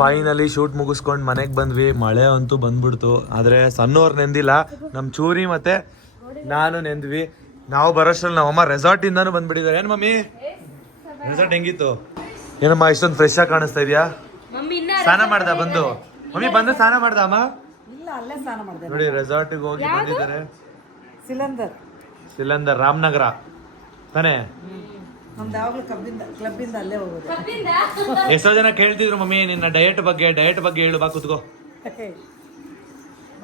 ಫೈನಲಿ ಶೂಟ್ ಮುಗಿಸ್ಕೊಂಡು ಮನೆಗೆ ಬಂದ್ವಿ. ಮಳೆ ಅಂತೂ ಬಂದ್ಬಿಡ್ತು, ಆದ್ರೆ ಸಣ್ಣವ್ರು ನೆಂದಿಲ್ಲ. ನಮ್ಮ ಚೂರಿ ಮತ್ತೆ ನಾನು ನೆಂದ್ವಿ. ನಾವು ಬರೋಷ್ಟ್ರಲ್ಲಿ ನಮ್ಮಮ್ಮ ರೆಸಾರ್ಟ್ ಇಂದಾನು ಬಂದ್ಬಿಟ್ಟಿದ್ದಾರೆ. ಏನ್ ಮಮ್ಮಿ, ರೆಸಾರ್ಟ್ ಹೆಂಗಿತ್ತು? ಏನಮ್ಮ ಇಷ್ಟೊಂದು ಫ್ರೆಶ್ ಆಗಿ ಕಾಣಿಸ್ತಾ ಇದೆಯಾ? ಸ್ನಾನ ಮಾಡ್ದ ಬಂದು? ಮಮ್ಮಿ ಬಂದು ಸ್ನಾನ ಮಾಡ್ದ ಅಮ್ಮ? ಇಲ್ಲ, ಅಲ್ಲೇ ಸ್ನಾನ ಮಾಡಿದೆ. ನೋಡಿ ರೆಸಾರ್ಟಿಗೆ ಹೋಗಿ ಬಂದಿದ್ದಾರೆ. ಸಿಲಂದರ್ ರಾಮನಗರ ತಾನೇ? ನಮ್ದು ಯಾವಾಗಲೂ ಕ್ಲಬ್ಬಿಂದ ಅಲ್ಲೇ ಹೋಗೋದು. ಎಷ್ಟೋ ಜನ ಕೇಳ್ತಿದ್ರು ಮಮ್ಮಿ ನಿನ್ನ ಡಯಟ್ ಬಗ್ಗೆ ಹೇಳು, ಬಾ ಕುತ್ಕೋ.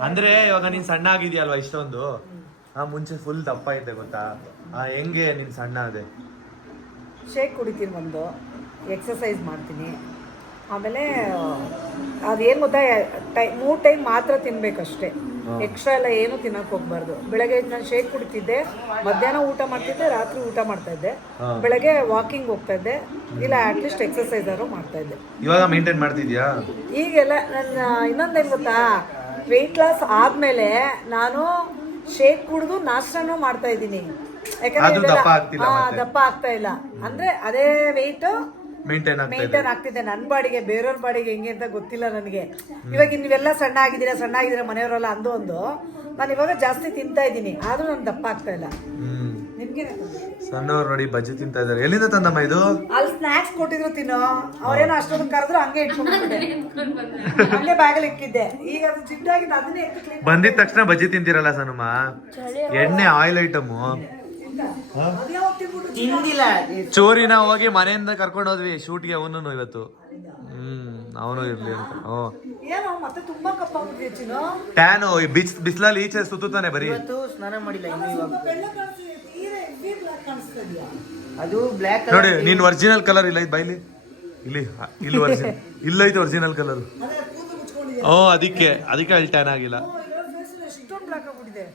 ಅಂದ್ರೆ ಇವಾಗ ನೀನ್ ಸಣ್ಣ ಆಗಿದ್ಯಲ್ವಾ ಇಷ್ಟೊಂದು, ಮುಂಚೆ ಫುಲ್ ದಪ್ಪ ಇದ್ದೆ ಗೊತ್ತಾ? ಹೆಂಗೆ ನೀನ್ ಸಣ್ಣ ಅದೇ? ಶೇಕ್ ಕುಡಿತೀನಿ, ಒಂದು ಎಕ್ಸಸೈಸ್ ಮಾಡ್ತೀನಿ. ಆಮೇಲೆ ಅದೇನು ಗೊತ್ತಾ, 3 ಟೈಮ್ ಮಾತ್ರ ತಿನ್ಬೇಕಷ್ಟೇ, ಎಕ್ಸ್ಟ್ರಾ ಎಲ್ಲ ಏನು ತಿನ್ನಕ್ಕೆ ಹೋಗ್ಬಾರ್ದು. ಬೆಳಗ್ಗೆ ನಾನು ಶೇಕ್ ಕುಡಿತಿದ್ದೆ, ಮಧ್ಯಾಹ್ನ ಊಟ ಮಾಡ್ತಿದ್ದೆ, ರಾತ್ರಿ ಊಟ ಮಾಡ್ತಾ ಇದ್ದೆ, ಬೆಳಗ್ಗೆ ವಾಕಿಂಗ್ ಹೋಗ್ತಾ ಇದ್ದೆ, ಇಲ್ಲ ಅಟ್ಲೀಸ್ಟ್ ಎಕ್ಸಸೈಸ್ ಆದ್ರೂ ಮಾಡ್ತಾ ಇದ್ದೆ. ಇವಾಗ ಮೇಂಟೈನ್ ಮಾಡ್ತಿದ್ಯಾ? ಈಗೆಲ್ಲ ನನ್ನ ಇನ್ನೊಂದೇನು ಗೊತ್ತಾ, ವೆಯ್ಟ್ ಲಾಸ್ ಆದ್ಮೇಲೆ ನಾನು ಶೇಕ್ ಕುಡಿದು ನಾಷ್ಟನೂ ಮಾಡ್ತಾ ಇದ್ದೀನಿ. ಯಾಕಂದ್ರೆ ದಪ್ಪ ಆಗ್ತಾ ಇಲ್ಲ, ಅಂದ್ರೆ ಅದೇ ವೆಯ್ಟ್ ಮೇಂಟೈನ್ ಆಗ್ತಿದೆ ನನ್ನ ಬಾಡಿಗೆ. ಬೇರೆಯವ್ರ ಬಾಡಿಗೆ ಹೆಂಗೆ ಅಂತ ಗೊತ್ತಿಲ್ಲ ನನಗೆ. ಇವಾಗ ನೀವೆಲ್ಲ ಸಣ್ಣ ಆಗಿದ್ದೀರಾ ಮನೆಯವರೆಲ್ಲ ಒಂದು ನಾನು ಇವಾಗ ಜಾಸ್ತಿ ತಿಂತಾ ಇದ್ದೀನಿ, ಆದ್ರೂ ನಾನು ದಪ್ಪ ಆಗ್ತಾ ಇಲ್ಲ. ನಿಮ್ಗೆ ಸಣ್ಣವ್ರು ನೋಡಿ ಬಜ್ಜಿ ತಿಂತಾ ಇದಾರೆ. ಎಲ್ಲಿಂದ ತಂದಮ್ಮ ಇದು? ಅಲ್ಲಿ ಸ್ನಾಕ್ಸ್ ಕೊಟ್ಟಿದ್ರು ತಿನ್ನೋ, ಅವ್ರೇನೋ ಅಷ್ಟೊಂದು ಕರೆದ್ರು, ಹಂಗೆ ಇಟ್ಕೊಂಡ್ಬಿಟ್ಟೆ, ಹಂಗೆ ಬ್ಯಾಗಲ್ಲಿ ಇಕ್ಕಿದ್ದೆ. ಈಗ ಅದು ಜಿಡ್ಡಾಗಿದ್ದು ಅದನ್ನೇ ಎತ್ತು ಬಂದಿದ ತಕ್ಷಣ ಬಜ್ಜಿ ತಿಂತೀರಲ್ಲ ಸನಮ್ಮ, ಎಣ್ಣೆ ಆಯಿಲ್ ಐಟಮ್. ತಿಂದಿಲ್ಲ. ಚೋರಿನ ಹೋಗಿ ಮನೆಯಿಂದ ಕರ್ಕೊಂಡು ಹೋದ್ವಿ ಶೂಟ್ಗೆ, ಅವನು ಇವತ್ತು. ಅವನು ಇರ್ಲಿ ಅಂತ. ಏನೋ ಮತ್ತೆ ತುಂಬಾ ಕಪ್ಪಾಗ್ಬಿಟ್ಟಿದೆ ಚಿನ್ನು. ಟ್ಯಾನು ಬಿಸಿಲಲ್ಲಿ ಈಚೆ ಸುತ್ತಾನೆ ಬರೀ. ಇವತ್ತು ಸ್ನಾನ ಮಾಡಿಲ್ಲ ಇನ್ನು. ಇವಾಗ ಬೆಳ್ಳ ಕಾಣಿಸ್ತಿದೆ, ತೀರಾ ಹೆವಿ ಬ್ಲಾಕ್ ಕಾಣಿಸ್ತಾ ಇದೆಯಾ? ಅದು ಬ್ಲ್ಯಾಕ್ ನೋಡಿ ನೀನ್ ಒರಿಜಿನಲ್ ಕಲರ್ ಇಲ್ಲ ಬೈಲಿ, ಇಲ್ಲಿ ಒರಿಜಿನಲ್ ಇಲ್ಲೈತೆ ಒರಿಜಿನಲ್ ಕಲರ್. ಅದೇ ಕೂದಲು ಮುಚ್ಕೊಂಡಿದೆ. ಅದಕ್ಕೆ ಅಲ್ಲಿ ಟ್ಯಾನ್ ಆಗಿಲ್ಲ. ಎಷ್ಟೊಂದು ಬ್ಲಾಕ್ ಆಗ್ಬಿಟ್ಟಿದೆ.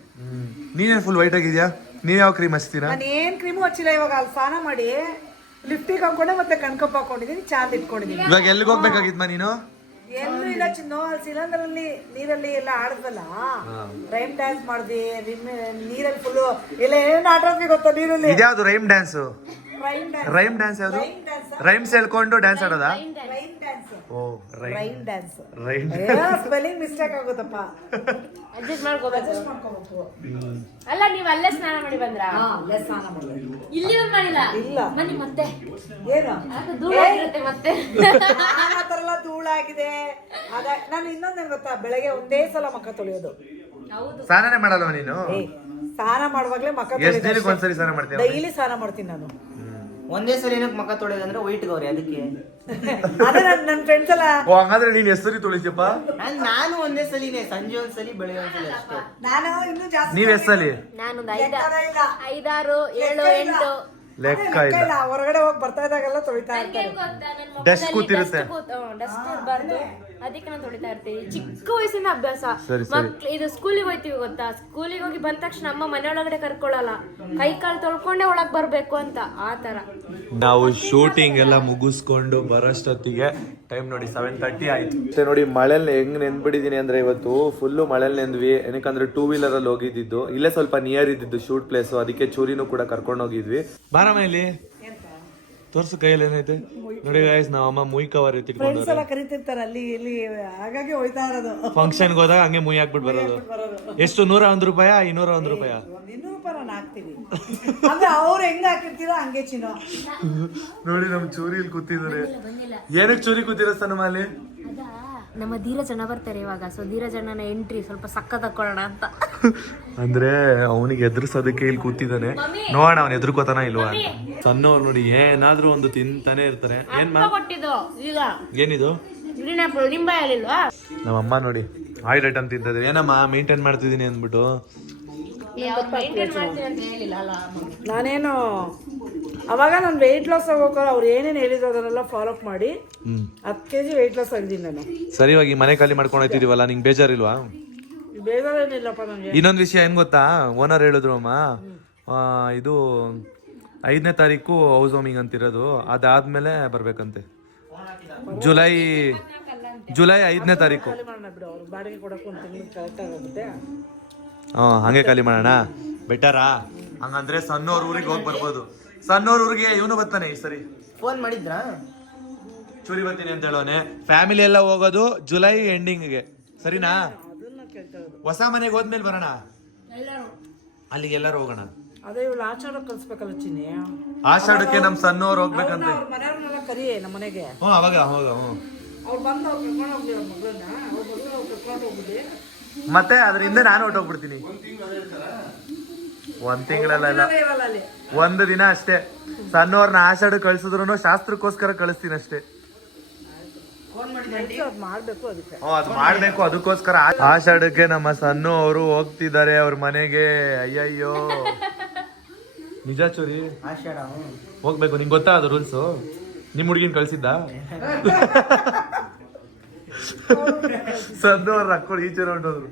ನೀನೇನ್ ಫುಲ್ ವೈಟ್ ಆಗಿದ್ಯಾ? ನೀವ್ ಯಾವ ಕ್ರೀಮ್ ಹಚ್ತೀರಾ? ನಾನು ಏನ್ ಕ್ರೀಮು ಹಚ್ಚಿಲ್ಲ. ಇವಾಗ ಅಲ್ಲಿ ಸ್ನಾನ ಮಾಡಿ ಲಿಫ್ಟಿಗೆ ಹಾಕೊಂಡೆ, ಮತ್ತೆ ಕಣ್ಕಪ್ಪ ಹಾಕೊಂಡಿದ್ದೀನಿ, ಚಾಂದ್ ಇಟ್ಕೊಂಡಿದ್ದೀನಿ. ಇವಾಗ ಎಲ್ಲಿಗೆ ಹೋಗ್ಬೇಕಾಗಿದ್ಮಾ ನೀನು? ಎಲ್ಲೂ ಇಲ್ಲ ಚಿನ್ನು. ಅಲ್ಲಿ ಸಿಲಿಂಡರಲ್ಲಿ ನೀರಲ್ಲಿ ಎಲ್ಲ ಆಡಿದ್ವಲ್ಲ, ರೈಮ್ ಡ್ಯಾನ್ಸ್ ಮಾಡಿದ್ವಿ ನೀರಲ್ಲಿ ಫುಲ್ಲು. ಎಲ್ಲ ಏನೇನು ಆಟ ಆಡ್ತೀವಿ ಗೊತ್ತಾ ನೀರಲ್ಲಿ? ಇದ್ಯಾವ್ದು ರೈಮ್ ಡ್ಯಾನ್ಸ್? ರೈಮ್ ಡ್ಯಾನ್ಸ್ ಯಾವ್ದು? ರೈಮ್ಸ್ ಹೇಳ್ಕೊಂಡು ಡ್ಯಾನ್ಸ್ ಆಡೋದಾ? ಓ ರೈಮ್ ಡ್ಯಾನ್ಸ್. ಸ್ಪೆಲ್ಲಿಂಗ್ ಮಿಸ್ಟೇಕ್ ಆಗುತ್ತಪ್ಪ, ಅಡ್ಜಸ್ಟ್ ಮಾಡ್ಕೋಬೇಕು. ಅಲ್ಲ ನೀವು ಅಲ್ಲೇ ಸ್ನಾನ ಮಾಡಿ ಬಂದ್ರಾ? ಅಲ್ಲೇ ಸ್ನಾನ ಮಾಡಿದೆ. ಇಲ್ಲಿ ಮಾಡಿಲ್ಲ? ಇಲ್ಲ. ಬನ್ನಿ ಮತ್ತೆ. ಏನು ಧೂಳು ಆಗಿರುತ್ತೆ ಮತ್ತೆ. ಆ ಥರ ಎಲ್ಲ ಧೂಳಾಗಿದೆ. ಅದೇ ನಾನು ಇನ್ನೊಂದೇನು ಗೊತ್ತಾ, ಬೆಳಗ್ಗೆ ಒಂದೇ ಸಲ ಮಕ್ಕ ತೊಳೆಯೋದು. ಸ್ನಾನನೇ ಮಾಡಲ್ವ ನೀನು? ಸ್ನಾನ ಮಾಡುವಾಗ್ಲೇ ಮಕ್ಕ ಎಷ್ಟು ದಿನಕ್ಕೆ ಒಂದ್ಸರಿ ಸ್ನಾನ ಮಾಡ್ತೀಯ? ಡೈಲಿ ಸ್ನಾನ ಮಾಡ್ತೀನಿ ನಾನು. ಒಂದೇ ಸಲ ಏನಕ್ಕೆ ಮಕ್ಕ ತೊಳೆದಂದ್ರೆ ವೈಟ್ ಗೌರಿ ಅದಕ್ಕೆ. ಅದೇ ನನ್ನ ಫ್ರೆಂಡ್ಸ್ ಎಲ್ಲ. ಹಂಗಾದ್ರೆ ನೀನ್ ಎಷ್ಟು ಸರಿ ತೊಳಿತೀಯಪ್ಪ? ನಾನು ಒಂದೇ ಸಲಿನೇ, ಸಂಜೆ ಒಂದ್ಸಲಿ ಬೆಳಗ್ಗೆ ಒಂದ್ಸಲಿ ಅಷ್ಟೇ. ನಾನು ಇನ್ನೂ ಜಾಸ್ತಿ. ನೀವ್ ಎಷ್ಟು ಸಲಿ? ನಾನು 5, 6, 7, 8 ಲೆಕ್ಕ ಇಲ್ಲ. ಹೊರಗಡೆ ಹೋಗಿ ಬರ್ತಾ ಇದ್ದಾಗೆಲ್ಲ ತೊಳಿತಾ ಇರ್ತಾರೆ. ಡಸ್ಟ್ ಕೂತಿರುತ್ತೆ, ಡಸ್ಟ್ ಇರಬಾರ್ದು, ಅದಕ್ಕೆ ನಾನು ತೊಳಿತಾ ಇರ್ತೀನಿ. ಚಿಕ್ಕ ವಯಸ್ಸಿನ ಅಭ್ಯಾಸ. ಸರಿ. ಇದು ಸ್ಕೂಲಿಗೆ ಹೋಗ್ತೀವಿ ಗೊತ್ತಾ, ಸ್ಕೂಲಿಗೆ ಹೋಗಿ ಬಂದ ತಕ್ಷಣ ಅಮ್ಮ ಮನೆಯೊಳಗಡೆ ಕರ್ಕೊಳ್ಳಲ್ಲ, ಕೈ ಕಾಲು ತೊಳ್ಕೊಂಡೇ ಒಳಗ್ ಬರ್ಬೇಕು ಅಂತ, ಆ ತರ. ನಾವು ಶೂಟಿಂಗ್ ಎಲ್ಲ ಮುಗಿಸ್ಕೊಂಡು ಬರೋಷ್ಟೊತ್ತಿಗೆ ಟೈಮ್ ನೋಡಿ 7:30 ಆಯ್ತು. ಮತ್ತೆ ನೋಡಿ ಮಳೆಲ್ ಹೆಂಗ್ ನೆನ್ಬಿಟ್ಟಿದೀನಿ ಅಂದ್ರೆ, ಇವತ್ತು ಫುಲ್ಲು ಮಳೆಲ್ ನೆಂದ್ವಿ. ಏನಕ್ಕಂದ್ರೆ 2 ವೀಲರ್ ಅಲ್ಲಿ ಹೋಗಿದ್ದು, ಇಲ್ಲೇ ಸ್ವಲ್ಪ ನಿಯರ್ ಇದ್ದಿದ್ದು ಶೂಟ್ ಪ್ಲೇಸ್, ಅದಕ್ಕೆ ಚೂರಿನೂ ಕೂಡ ಕರ್ಕೊಂಡು ಹೋಗಿದ್ವಿ. ಬಾರಮ್ಮ ಇಲ್ಲಿ ತೋರ್ಸು ಕೈಯಲ್ಲಿ ಏನೈತೆ ನೋಡಿ ಗಾಯ್ಸ್ ನಾವ್ ಅಮ್ಮ ಮುಯ್ ಕವರ್ ಫ್ರೆಂಡ್ಸ್ ಎತ್ತಿಟ್ಕೊಂಡ್ರೆ ಎಲ್ಲ ಕರಿತಿರ್ತಾರೆ ಅಲ್ಲಿ ಇಲ್ಲಿ, ಹಾಗಾಗಿ ಹೋಯ್ತಾ ಇರೋದು. ಫಂಕ್ಷನ್ಗೆ ಹೋದಾಗ ಹಂಗೆ ಮುಯ್ ಹಾಕ್ಬಿಟ್ಟು ಬರೋದು. ಎಷ್ಟು 101 ರೂಪಾಯ 201 ರೂಪಾಯ? 200 ರೂಪಾಯಿ ನಾನು ಹಾಕ್ತೀನಿ ಅಂದ್ರೆ ಅವ್ರು ಹೆಂಗ್ ಹಾಕಿರ್ತೀರೋ ಹಂಗೆ ಚಿನ್ನೋ. ನೋಡಿ ನಮ್ ಚೂರಿ ಇಲ್ಲಿ ಕೂತಿದ್ದಾರೆ. ಏನಕ್ಕೆ ಚೂರಿ ಕೂತಿರೋ ಸನಮಾಲಿ? ಅದಾ ನಮ್ಮ ಧೀರಜಣ್ಣ ಬರ್ತಾರೆ ಇವಾಗ, ಸೊ ಧೀರಜಣ್ಣನ ಎಂಟ್ರಿ ಸ್ವಲ್ಪ ಸಕ್ಕ ತಕ್ಕೊಳ್ಳೋಣ ಅಂತ. ಅಂದ್ರೆ ಅವನಿಗೆ ಎದುರಿಸೋದಕ್ಕೆ ಇಲ್ಲಿ ಕೂತಿದ್ದಾನೆ. ನೋಡೋಣ ಅವ್ನು ಎದುರ್ಕೋತಾನ ಇಲ್ವಾ ಅಂತ. ಸಣ್ಣವ್ರು ನೋಡಿ ಏನಾದ್ರೂ ಒಂದು ತಿಂತಾನೆ ಇರ್ತಾರೆ. ಏನ್ ಕೊಟ್ಟಿದ್ದು ಈಗ ಏನಿದು? ಗ್ರೀನ್ ಆಪಲ್ ನಿಂಬಾಯಲ್ಲಿಲ್ವಾ? ನಮ್ಮಮ್ಮ ನೋಡಿ ಆಯಿಲ್ ಐಟಮ್ ತಿಂತಿದ್ರೆ ಏನಮ್ಮ ಮೇಂಟೈನ್ ಮಾಡ್ತಿದ್ದೀನಿ ಅಂದ್ಬಿಟ್ಟು. ನಾನೇನು ಅವಾಗ ನಾನು ವೆಯ್ಟ್ ಲಾಸ್ ಆಗೋಕಾರ ಅವ್ರು ಏನೇನು ಹೇಳಿದ್ರು ಅದನ್ನೆಲ್ಲ ಫಾಲೋ ಅಪ್ ಮಾಡಿ 10 kg ವೆಯ್ಟ್ ಲಾಸ್ ಆಗಿದ್ದೀನಿ ನಾನು. ಸರಿ ಇವಾಗ ಈ ಮನೆ ಖಾಲಿ ಮಾಡ್ಕೊಂಡು ಹೋಯ್ತಿದೀವಲ್ಲ, ನಿಂಗೆ ಬೇಜಾರಿಲ್ವಾ? ಬೇಜಾರೇನಿಲ್ಲಪ್ಪ ನನಗೆ. ಇನ್ನೊಂದು ವಿಷಯ ಏನ್ ಗೊತ್ತಾ, ಓನರ್ ಹೇಳಿದ್ರು ಅಮ್ಮ, ಇದು 5ನೇ ತಾರೀಕು ಹೌಸ್ ವಾರ್ಮಿಂಗ್ ಅಂತಿರೋದು, ಅದಾದ್ಮೇಲೆ ಬರ್ಬೇಕಂತೆ. ಜುಲೈ 5ನೇ ತಾರೀಕು. ಮಾಡೋಣ ಬಿಡು, ಅವ್ರು ಬಾಡಿಗೆ ಕೊಡಕ್ಕೂ ಒಂದು ತಿಂಗಳು ಕರೆಕ್ಟ್ ಆಗುತ್ತೆ. ಹಂಗೆ ಖಾಲಿ ಮಾಡೋಣ ಬೆಟರಾ? ಹಂಗಂದ್ರೆ ಸಣ್ಣವ್ರ ಊರಿಗೆ ಹೋಗಿ ಬರ್ಬೋದು. ಸಣ್ಣವ್ರ ಊರಿಗೆ ಇವನು ಬರ್ತಾನೆ ಈ ಸರಿ. ಫೋನ್ ಮಾಡಿದ್ರಾ? ಚೂರಿ ಬರ್ತೀನಿ ಅಂತ ಹೇಳೋನೆ. ಫ್ಯಾಮಿಲಿ ಎಲ್ಲ ಹೋಗೋದು ಜುಲೈ ಎಂಡಿಂಗ್ಗೆ, ಸರಿನಾ? ಹೊಸ ಮನೆಗೆ ಹೋದ್ಮೇಲೆ ಬರೋಣ, ಅಲ್ಲಿಗೆ ಎಲ್ಲರೂ ಹೋಗೋಣ. ಅದೇ ಇವಳು ಆಚಾರ ಕಲ್ಸ್ಬೇಕಲ್ಲ ಚಿನ್ನಿ. ಆಷಾಢಕ್ಕೆ ನಮ್ ಸಣ್ಣವ್ರು ಹೋಗ್ಬೇಕಂತೆ. ಅವ್ರ ಮನೆಯವ್ರನ್ನೆಲ್ಲ ಕರಿ ನಮ್ಮ ಮನೆಗೆ. ಅವಾಗ ಹೋಗ. ಅವ್ರು ಬಂದು ಅವ್ರು ಕರ್ಕೊಂಡು ಹೋಗ್ಲಿ ಅವ್ರ ಮಗಳನ್ನ, ಅವ್ರ ಮಗಳು ಅವ್ರು ಕರ್ಕೊಂಡು ಹೋಗ್ಲಿ. ಮತ್ತೆ ಅದರಿಂದ ನಾನು ಹೊಟ್ಟೋಗ್ಬಿಡ್ತೀನಿ. 1 ತಿಂಗಳಲ್ಲ, ಇರಲ್ಲ ಅಲ್ಲಿ. 1 ದಿನ ಅಷ್ಟೇ. ಸಣ್ಣವ್ರನ್ನ ಆಷಾಢ ಕಳ್ಸಿದ್ರು ಶಾಸ್ತ್ರಕ್ಕೋಸ್ಕರ ಕಳಿಸ್ತೀನಿ ಅಷ್ಟೇ. ಅದ್ ಮಾಡ್ಬೇಕು ಅದಕ್ಕೆ. ಅದು ಮಾಡ್ಬೇಕು, ಅದಕ್ಕೋಸ್ಕರ ಆಷಾಢಕ್ಕೆ ನಮ್ಮ ಸಣ್ಣ ಅವರು ಹೋಗ್ತಿದ್ದಾರೆ ಅವ್ರ ಮನೆಗೆ. ಅಯ್ಯಯ್ಯೋ ನಿಜ ಚೂರಿ, ಆಷಾಢ ಹೋಗ್ಬೇಕು. ನಿಂಗೆ ಗೊತ್ತಾ ಅದು ರೂಲ್ಸು? ನಿಮ್ ಹುಡ್ಗಿನ್ ಕಳ್ಸಿದ್ದ? ಸಣ್ಣವ್ರ ಹಾಕೊಂಡು ಈಚೆ ಹೊಂಟೋದ್ರು.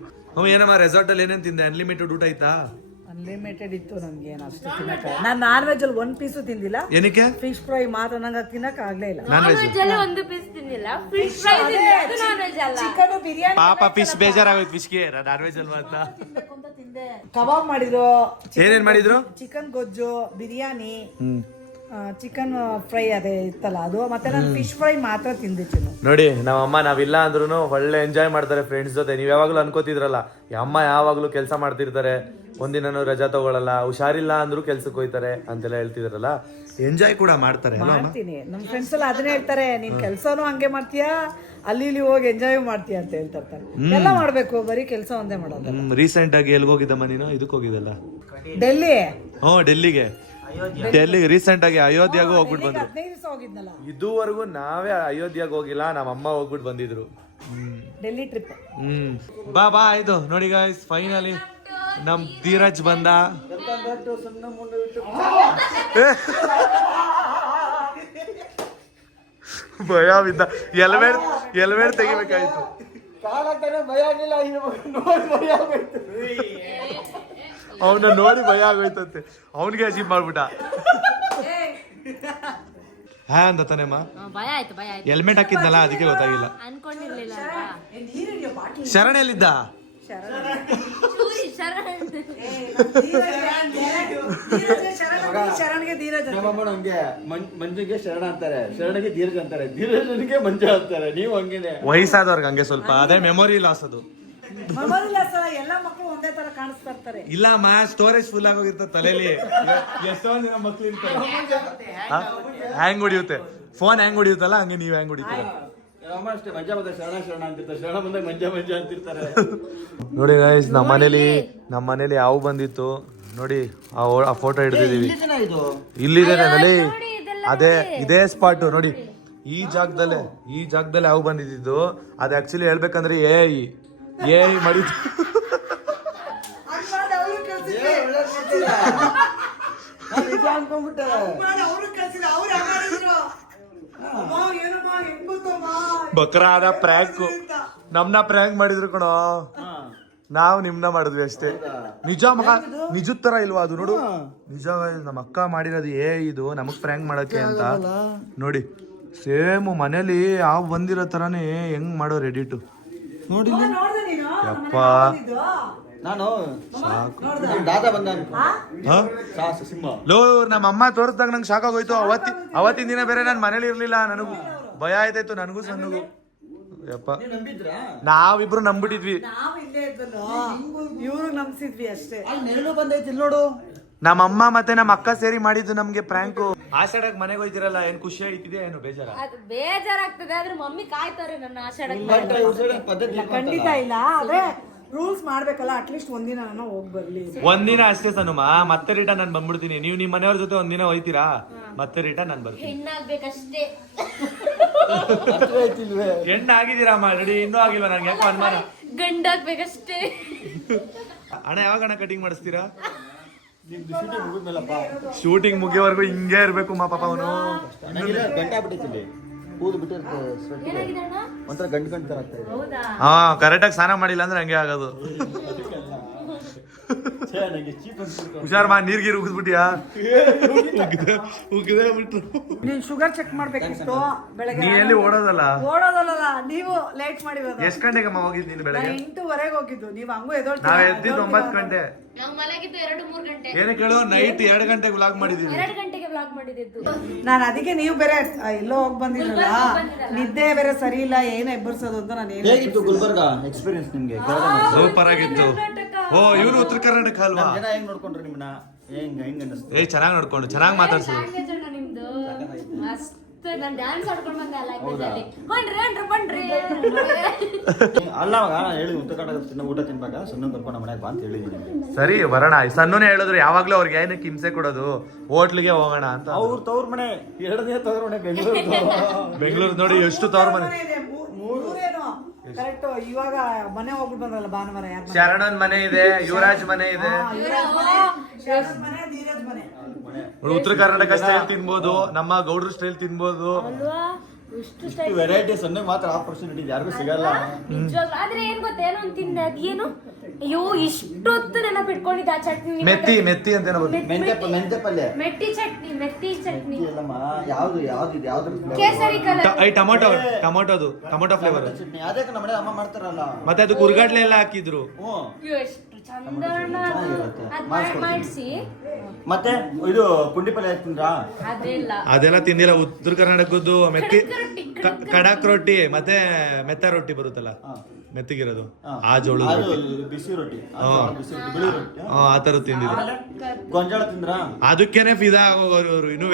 ಏನಮ್ಮ ರೆಸಾರ್ಟ್ ಅಲ್ಲಿ ಏನೇನ್ ತಿಂದೆ? ಅನ್ಲಿಮಿಟೆಡ್ ಊಟ ಆಯ್ತಾ? ಅನ್ಲಿಮಿಟೆಡ್ ಇತ್ತು ನನ್ಗೆ, ಏನು ಅಷ್ಟು ತಿನ್ನಕ್ಕೆ. ನಾನು ನಾನ್ ವೆಜ್ ಅಲ್ಲಿ 1 ಪೀಸು ತಿಂದಿಲ್ಲ. ಏನಕ್ಕೆ? ಫಿಶ್ ಫ್ರೈ ಮಾತ್ರ ನಂಗೆ ತಿನ್ನಕ್ ಆಗ್ಲೇ ಇಲ್ಲ. ನಾನ್ ವೆಜ್ ಅಲ್ಲಿ ಒಂದು ಪೀಸ್ ತಿಂದಿಲ್ಲ, ಫಿಶ್ ಫ್ರೈ ನಾನ್ ವೆಜ್ ಅಲ್ಲ. ಚಿಕನ್ ಬಿರಿಯಾನಿ ಪಾಪ ಫಿಶ್ ಬೇಜಾರಾಗೋಯ್ತು. ಫಿಶ್ಗೆ ನಾನ್ ವೆಜ್ ಅಲ್ವಾ ಅಂತ ತಿಂದೆ. ಕಬಾಬ್ ಮಾಡಿದ್ರು, ಏನೇನ್ ಮಾಡಿದ್ರು? ಚಿಕನ್ ಗೊಜ್ಜು, ಬಿರಿಯಾನಿ, ಚಿಕನ್ ಫ್ರೈ ಅದೇ ಇತ್ತಲ್ಲ ಅದು, ಮತ್ತೆ ನಾನು ಫಿಶ್ ಫ್ರೈ ಮಾತ್ರ ತಿಂದಿತ್ತು. ನೋಡಿ ನಮ್ಮಮ್ಮ ನಾವಿಲ್ಲ ಅಂದ್ರೂ ಒಳ್ಳೆ ಎಂಜಾಯ್ ಮಾಡ್ತಾರೆ ಫ್ರೆಂಡ್ಸ್ ಜೊತೆ. ನೀವ್ ಯಾವಾಗ್ಲೂ ಅನ್ಕೋತಿದ್ರಲ್ಲ, ಅಮ್ಮ ಯಾವಾಗ್ಲೂ ಕೆಲಸ ಮಾಡ್ತಿರ್ತಾರೆ, ಒಂದಿನೂ ರಜಾ ತಗೊಳಲ್ಲ, ಹುಷಾರಿಲ್ಲ ಅಂದ್ರೂ ಕೆಲ್ಸಕ್ಕೆ ಹೋಯ್ತಾರೆ ಅಂತೆಲ್ಲ ಹೇಳ್ತಿದ್ರಲ್ಲ. ಎಂಜಾಯ್ ಕೂಡ ಮಾಡ್ತಾರೆ. ಮಾಡ್ತೀನಿ. ನಮ್ಮ ಫ್ರೆಂಡ್ಸ್ ಎಲ್ಲ ಅದನ್ನೇ ಹೇಳ್ತಾರೆ, ನೀನ್ ಕೆಲ್ಸನೂ ಹಂಗೆ ಮಾಡ್ತೀಯಾ, ಅಲ್ಲಿ ಇಲ್ಲಿ ಹೋಗಿ ಎಂಜಾಯ್ ಮಾಡ್ತೀಯ ಅಂತ ಹೇಳ್ತಿರ್ತಾರೆ. ಎಲ್ಲ ಮಾಡ್ಬೇಕು, ಬರೀ ಕೆಲಸ ಒಂದೇ ಮಾಡೋದು. ರೀಸೆಂಟ್ ಆಗಿ ಎಲ್ಲಿಗೆ ಹೋಗಿದ್ದಮ್ಮ ನೀನು? ಇದಕ್ಕೆ ಹೋಗಿದ್ದಲ್ಲ, ಡೆಲ್ಲಿ. ಡೆಲ್ಲಿಗೆ ರೀಸೆಂಟ್ ಆಗಿ ಅಯೋಧ್ಯೆಗೂ ಹೋಗ್ಬಿಟ್ಟು ಬಂದ್ರು. 15 ದಿವಸ ಹೋಗಿದ್ನಲ್ಲ. ಇದುವರೆಗೂ ನಾವೇ ಅಯೋಧ್ಯೆಗೆ ಹೋಗಿಲ್ಲ, ನಮ್ಮಮ್ಮ ಹೋಗ್ಬಿಟ್ಟು ಬಂದಿದ್ರು. ಡೆಲ್ಲಿ ಟ್ರಿಪ್. ಬಾ ಆಯ್ತು ನೋಡಿ ಗಾಯ್ಸ್, ಫೈನಲಿ ನಮ್ ಧೀರಜ್ ಬಂದ. ಭಯ ಬಿದ್ದ, ಎಲ್ಮೇಡ್ ತೆಗಿಬೇಕಾಯ್ತು. ಅವನ ನೋಡಿ ಭಯ ಆಗೋಯ್ತಂತೆ, ಅವನಿಗೆ ಅಜೀಬ್ ಮಾಡ್ಬಿಟ್ಟ. ಹಾ ಅಂತ ತಾನೇಮ್ಮ, ಭಯ ಆಯ್ತು. ಹೆಲ್ಮೆಟ್ ಹಾಕಿದ್ನಲ್ಲ ಅದಕ್ಕೆ ಗೊತ್ತಾಗಿಲ್ಲ. ಅನ್ಕೊಂಡಿರ್ಲಿಲ್ಲ. ಶರಣ ಎಲ್ಲಿದ್ದ? ಶರಣ್ಗೆ ಧೀರಜ್ ಹಂಗೆ ಮಂಜುಗೆ ಶರಣ ಅಂತಾರೆ, ಶರಣಗೆ ಧೀರಜ್ ಅಂತಾರೆ, ಧೀರಜನಿಗೆ ಮಂಜು ಅಂತಾರೆ. ನೀವು ಹಂಗೇನೆ ವಯಸ್ಸಾದವ್ರಿಗೆ ಹಂಗೆ ಸ್ವಲ್ಪ ಅದೇ ಮೆಮೊರಿ ಲಾಸ್. ಅದು ಎಲ್ಲ ಮಕ್ಕಳು ಒಂದೇ ತರ ಕಾಣಿಸ್ತಾ ಇರ್ತಾರೆ. ಇಲ್ಲ ಅಮ್ಮ, ಸ್ಟೋರೇಜ್ ಫುಲ್ ಆಗೋಗಿರ್ತ ತಲೆಯಲ್ಲಿ. ಎಷ್ಟೊಂದ್ ಜನ ಮಕ್ಳು ಇರ್ತಾರೆ, ಹ್ಯಾಂಗ್ ಹೊಡಿಯುತ್ತೆ ಫೋನ್, ಹ್ಯಾಂಗ್ ಹೊಡಿಯುತ್ತಲ್ಲ ಹಂಗೆ ನೀವ್ ಹ್ಯಾಂಗ್ ಹೊಡಿತೀರ. ಅಷ್ಟೇ, ಮಂಜ ಬಂದಾಗ ಶರಣ ಅಂತಿರ್ತಾರೆ, ಶರಣ ಬಂದಾಗ ಮಂಜ ಅಂತಿರ್ತಾರೆ. ನೋಡಿ ಗೈಸ್, ನಮ್ಮ ಮನೇಲಿ ಯಾವ ಬಂದಿತ್ತು ನೋಡಿ, ಆ ಫೋಟೋ ಹಿಡ್ದಿದೀವಿ. ಇಲ್ಲಿದೆ ನನ್ನಲ್ಲಿ, ಅದೇ ಇದೇ ಸ್ಪಾಟ್ ನೋಡಿ. ಈ ಜಾಗದಲ್ಲೇ ಯಾವ ಬಂದಿದ್ದು. ಅದು ಆಕ್ಚುಲಿ ಹೇಳ್ಬೇಕಂದ್ರೆ ಏ ಮಾಡಿದ್ದು. ಬಕ್ರಾದ ಪ್ರ್ಯಾಂಕ್, ನಮ್ನ ಪ್ರ್ಯಾಂಕ್ ಮಾಡಿದ್ರು ಕಣೋ, ನಾವ್ ನಿಮ್ನ ಮಾಡಿದ್ವಿ ಅಷ್ಟೇ. ನಿಜ ಮಗ, ನಿಜದ ತರ ಇಲ್ವಾ ಅದು? ನೋಡು, ನಿಜ ನಮ್ಮ ಅಕ್ಕ ಮಾಡಿರೋದು ಇದು ನಮಗ್ ಪ್ರ್ಯಾಂಕ್ ಮಾಡಕ್ಕೆ ಅಂತ. ನೋಡಿ ಸೇಮ್ ಮನೇಲಿ ಹಾವು ಬಂದಿರೋ ತರಾನೇ ಹೆಂಗ್ ಮಾಡೋ ರೆಡಿಟು ನೋಡಿ. ಯಪ್ಪ ನಾನು ದಾದ ಬಂದ ಸಿಂಹ ಲೋ ನಮ್ಮ ಅಮ್ಮ ತೋರಿಸ್ದಾಗ ನಂಗೆ ಶಾಕ್ ಆಗೋಯ್ತು. ಅವತ್ತಿನ ದಿನ ಬೇರೆ ನಾನು ಮನೇಲಿ ಇರ್ಲಿಲ್ಲ, ನನಗೂ ಭಯ ಆಯ್ತಾಯ್ತು, ನನಗೂ ಸಣ್ಣಗೂ. ಯಪ್ಪ ನಂಬಿದ್ರಾ? ನಾವಿಬ್ರು ನಂಬಿಟ್ಟಿದ್ವಿ. ನಾವು ಇಲ್ಲೇ ಇದ್ದಲ್ಲ, ಇವ್ರು ನಂಬಿಸಿದ್ವಿ ಅಷ್ಟೇ. ಅಲ್ಲಿ ನೆರಳು ಬಂದೈತಿ ನೋಡು. ನಮ್ಮಮ್ಮ ಮತ್ತೆ ನಮ್ಮ ಅಕ್ಕ ಸೇರಿ ಮಾಡಿದ್ದು ನಮ್ಗೆ ಪ್ರ್ಯಾಂಕು. ಆಷಾಢಕ್ ಮನೆಗೆ ಹೋಯ್ತಿರಲ್ಲ, ಏನ್ ಖುಷಿ ಆಯ್ತಿದೆ ಏನು ಬೇಜಾರ? ಅದು ಬೇಜಾರಾಗ್ತದೆ, ಆದ್ರೆ ಮಮ್ಮಿ ಕಾಯ್ತಾರೆ ನನ್ನ ಆಷಾಢ. ಪದ್ಧತಿ ಖಂಡಿತ ಇಲ್ಲ, ಆದ್ರೆ ರೂಲ್ಸ್ ಮಾಡ್ಬೇಕಲ್ಲ, ಅಟ್ಲೀಸ್ಟ್ ಒಂದಿನ ನಾನು ಹೋಗಿ ಬರ್ಲಿ. ಒಂದಿನ ಅಷ್ಟೇ ಸನುಮ, ಮತ್ತೆ ರಿಟರ್ನ್ ನಾನು ಬಂದ್ಬಿಡ್ತೀನಿ. ನೀವು ನಿಮ್ಮ ಮನೆಯವ್ರ ಜೊತೆ ಒಂದಿನ ಹೋಯ್ತೀರಾ, ಮತ್ತೆ ರಿಟರ್ನ್ ನಾನು ಬರ್ತೀನಿ. ಹೆಣ್ಣಾಗ್ಬೇಕಷ್ಟೇ. ಹೆಣ್ಣಾಗಿದ್ದೀರಾ ರೆಡಿ? ಇನ್ನೂ ಆಗಿಲ್ವಾ? ನಂಗೆ ಯಾಕೋ ಅನುಮಾನ. ಗಂಡಾಗ್ಬೇಕಷ್ಟೇ. ಅಣ್ಣ ಯಾವಾಗ ಅಣ್ಣ ಕಟಿಂಗ್ ಮಾಡಿಸ್ತೀರಾ? ಶೂಟಿಂಗ್ ಮುಗಿದ್ಮೇಲಪ್ಪ. ಶೂಟಿಂಗ್ ಮುಗಿಯೋವರೆಗೂ ಹಿಂಗೆ ಇರ್ಬೇಕು ಮಾ ಪಾಪ ಅವನು. ಗಂಟೆ ಆಗ್ಬಿಟ್ಟಿಲ್ಲಿ ಕೂದು ಬಿಟ್ಟಿರುತ್ತೆ, ಏನಾಗಿದೆ ಅಣ್ಣ? ಒಂಥರ ಗಂಟು ಗಂಟು ತರ ಆಗ್ತಾ ಇದೆ. ಹೌದಾ? ಹಾ ಕರೆಕ್ಟಾಗಿ ಸ್ನಾನ ಮಾಡಿಲ್ಲ ಅಂದ್ರೆ ಹಂಗೆ ಆಗೋದು. ನಂಗೆ ಚೀಪ್ ಅನ್ಸ್ಬಿಟ್ಟು ಹುಷಾರ್ ಮಾ, ನೀರ್ಗೀರು ಉಗಿದ್ಬಿಟ್ಟಿಯಾ? ಉಗಿದೇ ಬಿಟ್ರು. ನೀನ್ ಶುಗರ್ ಚೆಕ್ ಮಾಡ್ಬೇಕಿತ್ತು ಬೆಳಗ್ಗೆ. ನೀ ಎಲ್ಲಿ ಓಡೋದಲ್ಲ? ಓಡೋದಲ್ಲ, ನೀವು ಲೇಟ್ ಮಾಡಿರೋದು. ಎಷ್ಟ್ ಗಂಟೆಗಮ್ಮ ಹೋಗಿದ್ ನೀನು ಬೆಳಗ್ಗೆ? 8:30 ಹೋಗಿದ್ದು, ನೀವು ಹಂಗೂ ನಾವ್ ಎದ್ದಿದ್ದು 9 ಗಂಟೆ. ನಾವು ಮಲಗಿದ್ದು 2-3 ಗಂಟೆ. ಏನೇ ಕೇಳು, ನೈಟ್ 2 ಗಂಟೆಗೆ ವ್ಲಾಗ್ ಮಾಡಿದೀವಿ. 2 ಗಂಟೆಗೆ ವ್ಲಾಗ್ ಮಾಡಿದ್ದು. ನಾನು ಅದಕ್ಕೆ ನೀವು ಬೇರೆ ಎಲ್ಲೋ ಹೋಗಿ ಬಂದಿರಲ್ಲ, ನಿದ್ದೆ ಬೇರೆ ಸರಿ ಇಲ್ಲ, ಏನ್ ಎಬ್ಬರ್ಸೋದು ಅಂತ ನಾನು ಹೇಗಿತ್ತು ಗುಲ್ಬರ್ಗ ಎಕ್ಸ್ಪೀರಿಯನ್ಸ್ ನಿಮ್ಗೆ? ಸೂಪರ್ ಆಗಿತ್ತು. ಓ ಇವ್ರು ಉತ್ತರ ಕರ್ನಾಟಕ ಅಲ್ವಾ? ಜನ ಹೆಂಗ್ ನೋಡ್ಕೊಂಡ್ರಿ ನಿಮ್ಮನ್ನ? ಹೆಂಗ್ ಅನ್ನಿಸ್ತು? ಚೆನ್ನಾಗಿ ನೋಡ್ಕೊಂಡು, ಚೆನ್ನಾಗಿ ಮಾತಾಡ್ಸೋದು. ಲ್ಯಾಂಗ್ವೇಜ್ ಅಣ್ಣ ನಿಮ್ದು ಮಸ್ತ್. ನಾನು ಡ್ಯಾನ್ಸ್ ಆಡ್ಕೊಂಡು ಬಂದೆ ಆ ಲ್ಯಾಂಗ್ವೇಜ್ ಅಲ್ಲಿ. ಬನ್ರಿ ಅಲ್ಲ ಅವಾಗ ನಾನು ಹೇಳಿ ಉತ್ತರ ಕನ್ನಡ ಊಟ ತಿನ್ಬೇಕಾ ಸಣ್ಣ ಕರ್ಕೊಂಡು ಮನೆಗೆ ಬಾ ಅಂತ ಹೇಳಿದ್ದೀನಿ. ಸರಿ ಬರೋಣ. ಸಣ್ಣನೇ ಹೇಳಿದ್ರು ಯಾವಾಗ್ಲೂ ಅವ್ರಿಗೆ ಏನಕ್ಕೆ ಹಿಂಸೆ ಕೊಡೋದು, ಹೋಟ್ಲಿಗೆ ಹೋಗೋಣ ಅಂತ. ಅವ್ರ ತವ್ರ ಮನೆ 2 ದಿನ ತವ್ರ ಮನೆ ಬೆಂಗಳೂರು ನೋಡಿ ಎಷ್ಟು ತವ್ರ ಮನೆ. ಕರೆಕ್ಟ್. ಇವಾಗ ಮನೆ ಹೋಗ್ಬಿಟ್ಟು ಬಂದ್ರಲ್ಲ ಭಾನುವಾರ, ಯಾರು ಶರಣನ್ ಮನೆ ಇದೆ, ಯುವರಾಜ್ ಮನೆ ಇದೆ. ಮನೆ, ಧೀರಜ್ ಮನೆ. ಉತ್ತರ ಕರ್ನಾಟಕ ಸ್ಟೈಲ್ ತಿನ್ಬೋದು, ನಮ್ಮ ಗೌಡ್ರ ಸ್ಟೈಲ್ ತಿನ್ಬೋದು. ಅಲ್ವಾ? ಇಷ್ಟು ವೆರೈಟಿ ಸೊನ್ನೆ ಮಾತ್ರ ಆಪರ್ಚುನಿಟಿ ಯಾರಿಗೂ ಸಿಗಲ್ಲ. ನಿಜವಾಗ್ಲೂ. ಆದ್ರೆ ಏನ್ ಗೊತ್ತಾ, ಏನೋ ಒಂದು ತಿಂದೆ, ಅದೇನು ಅಯ್ಯೋ ಇಷ್ಟೊತ್ತು ನೆನಪಿಟ್ಕೊಂಡಿದ್ದೆ ಆ ಚಟ್ನಿ. ಮೆತ್ತಿ ಅಂತ ಏನೋ ಮೆಂತೆ ಪಲ್ಯ, ಮೆತ್ತಿ ಚಟ್ನಿ. ಇಲ್ಲಮ್ಮ ಯಾವ್ದು ಕೇಸರಿ ಕಲರ್. ಟೊಮೊಟೊ ಫ್ಲೇವರ್ ಚಟ್ನಿ ಅದೇ ನಮ್ಮ ಮನೆ ಅಮ್ಮ ಮಾಡ್ತಾರಲ್ಲ. ಮತ್ತೆ ಅದು ಕುರ್ಗಡ್ಲೆ ಎಲ್ಲ ಹಾಕಿದ್ರು. ಎಷ್ಟು ಚಂದ ಅಣ್ಣ ಅದು. ಚೆನ್ನಾಗಿರುತ್ತೆ. ಅದ್ ಮಾಡಿಸಿ. ಮತ್ತೆ ಇದು ಪುಂಡಿ ಪಲ್ಯ ತಿಂದ್ರಾ? ಅದಿಲ್ಲ. ಅದೆಲ್ಲ ತಿಂದಿಲ್ಲ. ಉತ್ತರ ಕರ್ನಾಟಕದ್ದು ಮೆತ್ತಿ ಕಡಕ್ ರೊಟ್ಟಿ ಮತ್ತೆ ಮೆತ್ತ ರೊಟ್ಟಿ ಬರುತ್ತಲ್ಲ, ಮೆತ್ತಿಗಿರೋದು, ಆ ಜೋಳದ ಅದು ರೊಟ್ಟಿ, ಬಿಸಿ ರೊಟ್ಟಿ, ಬಿಸಿ ರೊಟ್ಟಿ, ಬಿಳಿ ರೊಟ್ಟಿ. ಆ ತರ ತಿಂದಿದ್ರು. ಗೊಂಜಾಳ ತಿಂದ್ರಾ? ಅದಕ್ಕೇನೆ ಫಿದಾ ಆಗೋರು ಇವ್ರು. ಇನ್ನು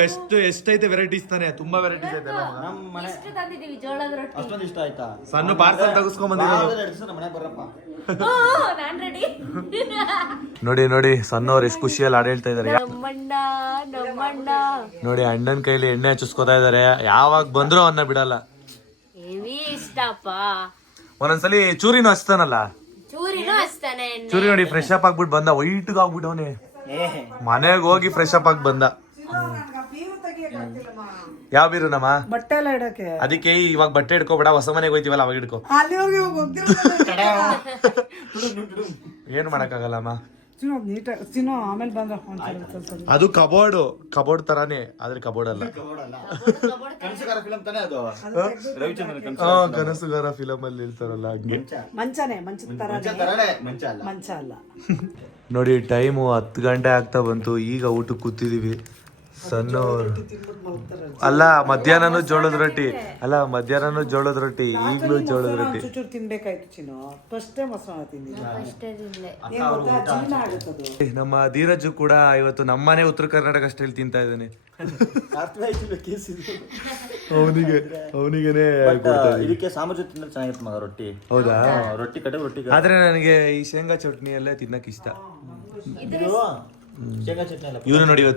ಎಷ್ಟೈತೆ ವೆರೈಟೀಸ್ ತಾನೆ, ತುಂಬಾ ವೆರೈಟೀಸ್ ಐತಲ್ಲ. ನಮ್ಮ ಮನೆ ಇಷ್ಟು ತಂದಿದೀವಿ ಜೋಳದ ರೊಟ್ಟಿ. ಅಷ್ಟೊಂದು ಇಷ್ಟ ಆಯ್ತಾ? ಸಣ್ಣ ಪಾರ್ಸಲ್ ತಗಸ್ಕೊಂಡ್ ಬಂದಿರೋದು. ಯಾವ್ದಾದ್ರು 2 ದಿವಸ ನಮ್ಮ ಮನೆಗೆ ಬರ್ರಪ್ಪ. ನಾನ್ ರೆಡಿ. ನೋಡಿ ಸಣ್ಣವ್ರು ಎಷ್ಟು ಖುಷಿಯಲ್ಲಿ ಹಾಡು ಹೇಳ್ತಾ ಇದಾರೆ. ನಮ್ಮಣ್ಣ ನೋಡಿ ಅಣ್ಣನ ಕೈಲಿ ಎಣ್ಣೆ ಹಚ್ಚಿಸ್ಕೊತಾ ಇದಾರೆ. ಯಾವಾಗ ಬಂದ್ರು ಅವನ್ನ ಬಿಡಲ್ಲ. ಹೆವಿ ಇಷ್ಟಪ್ಪ. ಒಂದೊಂದ್ಸಲಿ ಚೂರಿನೂ ಹಚ್ತಾನಲ್ಲ, ಚೂರಿನೂ ಹಚ್ತಾನೆ. ಚೂರಿ ನೋಡಿ ಫ್ರೆಶ್ ಅಪ್ ಆಗ್ಬಿಟ್ಟು ಬಂದ, ವೈಟ್ಗೆ ಆಗ್ಬಿಟ್ಟವನೆ. ಮನೆಗೆ ಹೋಗಿ ಫ್ರೆಶ್ ಅಪ್ ಆಗಿ ಬಂದ. ಯಾವ ಬೀರು ನಮ್ಮ ಬಟ್ಟೆ ಎಲ್ಲ ಇಡಕ್ಕೆ. ಅದಕ್ಕೆ ಇವಾಗ ಬಟ್ಟೆ ಹಿಡ್ಕೋಬೇಡ, ಹೊಸ ಮನೆಗೆ ಹೋಯ್ತೀವಲ್ಲ ಅವಾಗ ಹಿಡ್ಕೋ. ಅಲ್ಲಿವರೆಗೆ ಏನ್ ಮಾಡಕ್ಕಾಗಲ್ಲಮ್ಮ. ಚಿನ್ನು ಆಮೇಲೆ ಬಂದ್ರ ಸ್ವಲ್ಪ ಅದು ಕಬೋರ್ಡ್ ತರಾನೇ, ಆದ್ರೆ ಕಬೋರ್ಡ್ ಅಲ್ಲ. ಕನಸುಗಾರ ಫಿಲಂ ತಾನೇ ಅದು? ರವಿಚಂದ್ರನ್ ಕನಸುಗಾರ ಫಿಲಮ್ ಅಲ್ಲಿ ಇರ್ತಾರಲ್ಲ ಹಂಗೆ. ಮಂಚನೇ, ಮಂಚದ ತರನೇ ಮಂಚ ಅಲ್ಲ. ನೋಡಿ ಟೈಮು 10 ಗಂಟೆ ಆಗ್ತಾ ಬಂತು. ಈಗ ಊಟಕ್ಕೆ ಕೂತಿದೀವಿ. ಸಣ್ಣವ್ರು ಅಲ್ಲ, ಮಧ್ಯಾಹ್ನನೂ ಜೋಳದ ರೊಟ್ಟಿ, ಈಗ್ಲೂ ಜೋಳದ ರೊಟ್ಟಿ. ಚೂರು ತಿನ್ಬೇಕಾಯ್ತು ಚಿನ್ನು. ಫಸ್ಟ್ ಟೈಮ್ ಮೊಸರು ತಿಂದಿಲ್ಲ. ನಮ್ಮ ಧೀರಜು ಕೂಡ ಇವತ್ತು ನಮ್ಮನೆ ಉತ್ತರ ಕರ್ನಾಟಕ ಸ್ಟೈಲ್ ತಿಂತಾ ಇದ್ದಾನೆ. ಅವನಿಗೆನೆ ಇದಕ್ಕೆ ಸಾಂಬಾರ್ ಜೊತೆ ತಿಂದ್ರೆ ಚೆನ್ನಾಗಿತ್ತು ಮಗ ರೊಟ್ಟಿ. ಹೌದಾ? ರೊಟ್ಟಿ ಕಡೆ ರೊಟ್ಟಿ. ಆದ್ರೆ ನನಗೆ ಈ ಶೇಂಗಾ ಚಟ್ನಿ ಎಲ್ಲ ತಿನ್ನಕ್ ಇಷ್ಟ. ಶೇಂಗಾ ಚಟ್ನಿ ಅಲ್ಲ.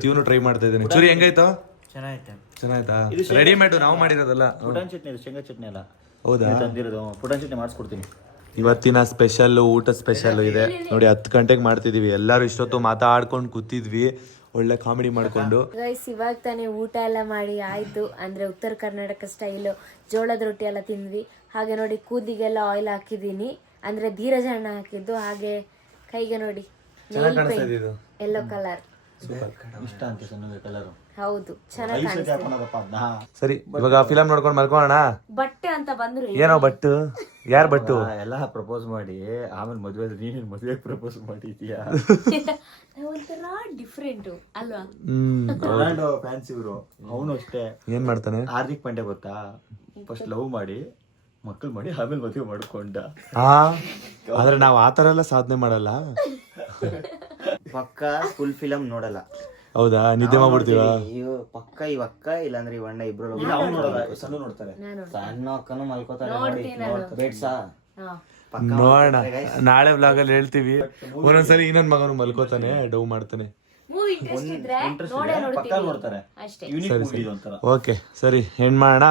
ಇವನು ಟ್ರೈ ಮಾಡ್ತಾ ಇದ್ದಾನೆ. ಚೂರಿ ಹೆಂಗಾಯ್ತು? ಚೆನ್ನಾಯ್ತಾ? ರೆಡಿಮೇಡ್ ನಾವು ಮಾಡಿರೋದಲ್ಲ. ಪುಟಾಣಿ ಚಟ್ನಿ ಇದು, ಶೇಂಗಾ ಚಟ್ನಿ ಅಲ್ಲ. ಹೌದಾ? ತಂದಿರೋದು ಪುಟಾಣಿ ಚಟ್ನಿ ಮಾಡಿಸ್ಕೊಡ್ತೀನಿ. ಇವತ್ತಿನ ಸ್ಪೆಷಲ್ ಊಟ ಸ್ಪೆಷಲ್ ಇದೆ ನೋಡಿ. 10 ಗಂಟೆಗೆ ಮಾಡ್ತಿದೀವಿ. ಎಲ್ಲರೂ ಇಷ್ಟೊತ್ತು ಮಾತಾಡ್ಕೊಂಡು ಕೂತಿದ್ವಿ, ಒಳ್ಳೆ ಕಾಮಿಡಿ ಮಾಡ್ಕೊಂಡು. ಗೈಸ್ ಇವಾಗ ತಾನೇ ಊಟ ಎಲ್ಲ ಮಾಡಿ ಆಯ್ತು. ಅಂದ್ರೆ ಉತ್ತರ ಕರ್ನಾಟಕ ಸ್ಟೈಲು ಜೋಳದ ರೊಟ್ಟಿ ಎಲ್ಲ ತಿಂದ್ವಿ. ಹಾಗೆ ನೋಡಿ ಕೂದಲಿಗೆಲ್ಲ ಆಯಿಲ್ ಹಾಕಿದೀನಿ, ಅಂದ್ರೆ ಧೀರಜ ಅಣ್ಣ ಹಾಕಿದ್ದು. ಹಾಗೆ ಕೈಗೆ ನೋಡಿ ಎಲ್ಲೋ ಕಲರ್ ಇಷ್ಟ ಅಂತ ಸಣ್ಣ ಕಲರ್. ಹೌದು ಚೆನ್ನಾಗಿ ಕಾಣಿಸ್ತಿದೆ. ಸರಿ ಇವಾಗ ಫಿಲಮ್ ನೋಡ್ಕೊಂಡು ಮಲ್ಕೋಣ. ಬಟ್ಟೆ ಅಂತ ಬಂದ್ರು ಏನೋ ಬಟ್ಟು ಯಾರ್ ಬಟ್ಟು? ಎಲ್ಲ ಪ್ರಪೋಸ್ ಮಾಡಿ ಆಮೇಲೆ ಮದ್ವೆ ನೀನೇನು ಮದ್ವೆ ಪ್ರಪೋಸ್ ಮಾಡಿದ್ಯಾ? ಒಂಥರ ಡಿಫ್ರೆಂಟ್ ಅಲ್ವಾ? ಫ್ಯಾನ್ಸಿ ಇವರು. ಅವನು ಅಷ್ಟೇ. ಏನ್ ಮಾಡ್ತಾನೆ? ಹಾರ್ದಿಕ್ ಪಾಂಡ್ಯ ಗೊತ್ತಾ? ಫಸ್ಟ್ ಲವ್ ಮಾಡಿ ಮಕ್ಕಳು ಮಾಡಿ ಆಮೇಲೆ ಮದುವೆ ಮಾಡ್ಕೊಂಡ. ಆದ್ರೆ ನಾವ್ ಆತರ ಎಲ್ಲ ಸಾಧನೆ ಮಾಡಲ್ಲ. ಪಕ್ಕ ಫುಲ್ ಫಿಲಮ್ ನೋಡಲ್ಲ. ಹೌದಾ? ನಿದ್ದೆ ಮಾಡ್ಬಿಡ್ತೀವ? ಪಕ್ಕ ಇವಕ್ಕ ಇಲ್ಲಾಂದ್ರೆ ಇವಣ್ಣ ಇಬ್ರು ಸಣ್ಣ ನೋಡ್ತಾರೆ. ಸಣ್ಣ ಅಕ್ಕನು ಮಲ್ಕೋತಾರೆ ನೋಡಿ. ಬೇಡ್ಸಾ ನೋಡೋಣ, ನಾಳೆ ವ್ಲಾಗ್ ಅಲ್ಲಿ ಹೇಳ್ತೀವಿ. ಒಂದೊಂದ್ಸರಿ ಇನ್ನೊಂದ್ ಮಗನು ಮಲ್ಕೋತಾನೆ, ಡೌ ಮಾಡ್ತಾನೆ. ಮೂವಿ ಇಂಟ್ರೆಸ್ಟ್ ಇದ್ರೆ ನೋಡೇ ನೋಡ್ತೀವಿ ಅಷ್ಟೇ. ಓಕೆ ಸರಿ, ಹೆಣ್ ಮಾಡೋಣ.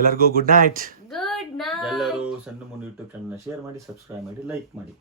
ಎಲ್ಲರಿಗೂ ಗುಡ್ ನೈಟ್. Good night. ಎಲ್ಲರೂ ಸಣ್ಣ ಮುನ್ನು ಯೂಟ್ಯೂಬ್ ಚಾನಲ್ ಶೇರ್ ಮಾಡಿ, ಸಬ್ಸ್ಕ್ರೈಬ್ ಮಾಡಿ, ಲೈಕ್ ಮಾಡಿ.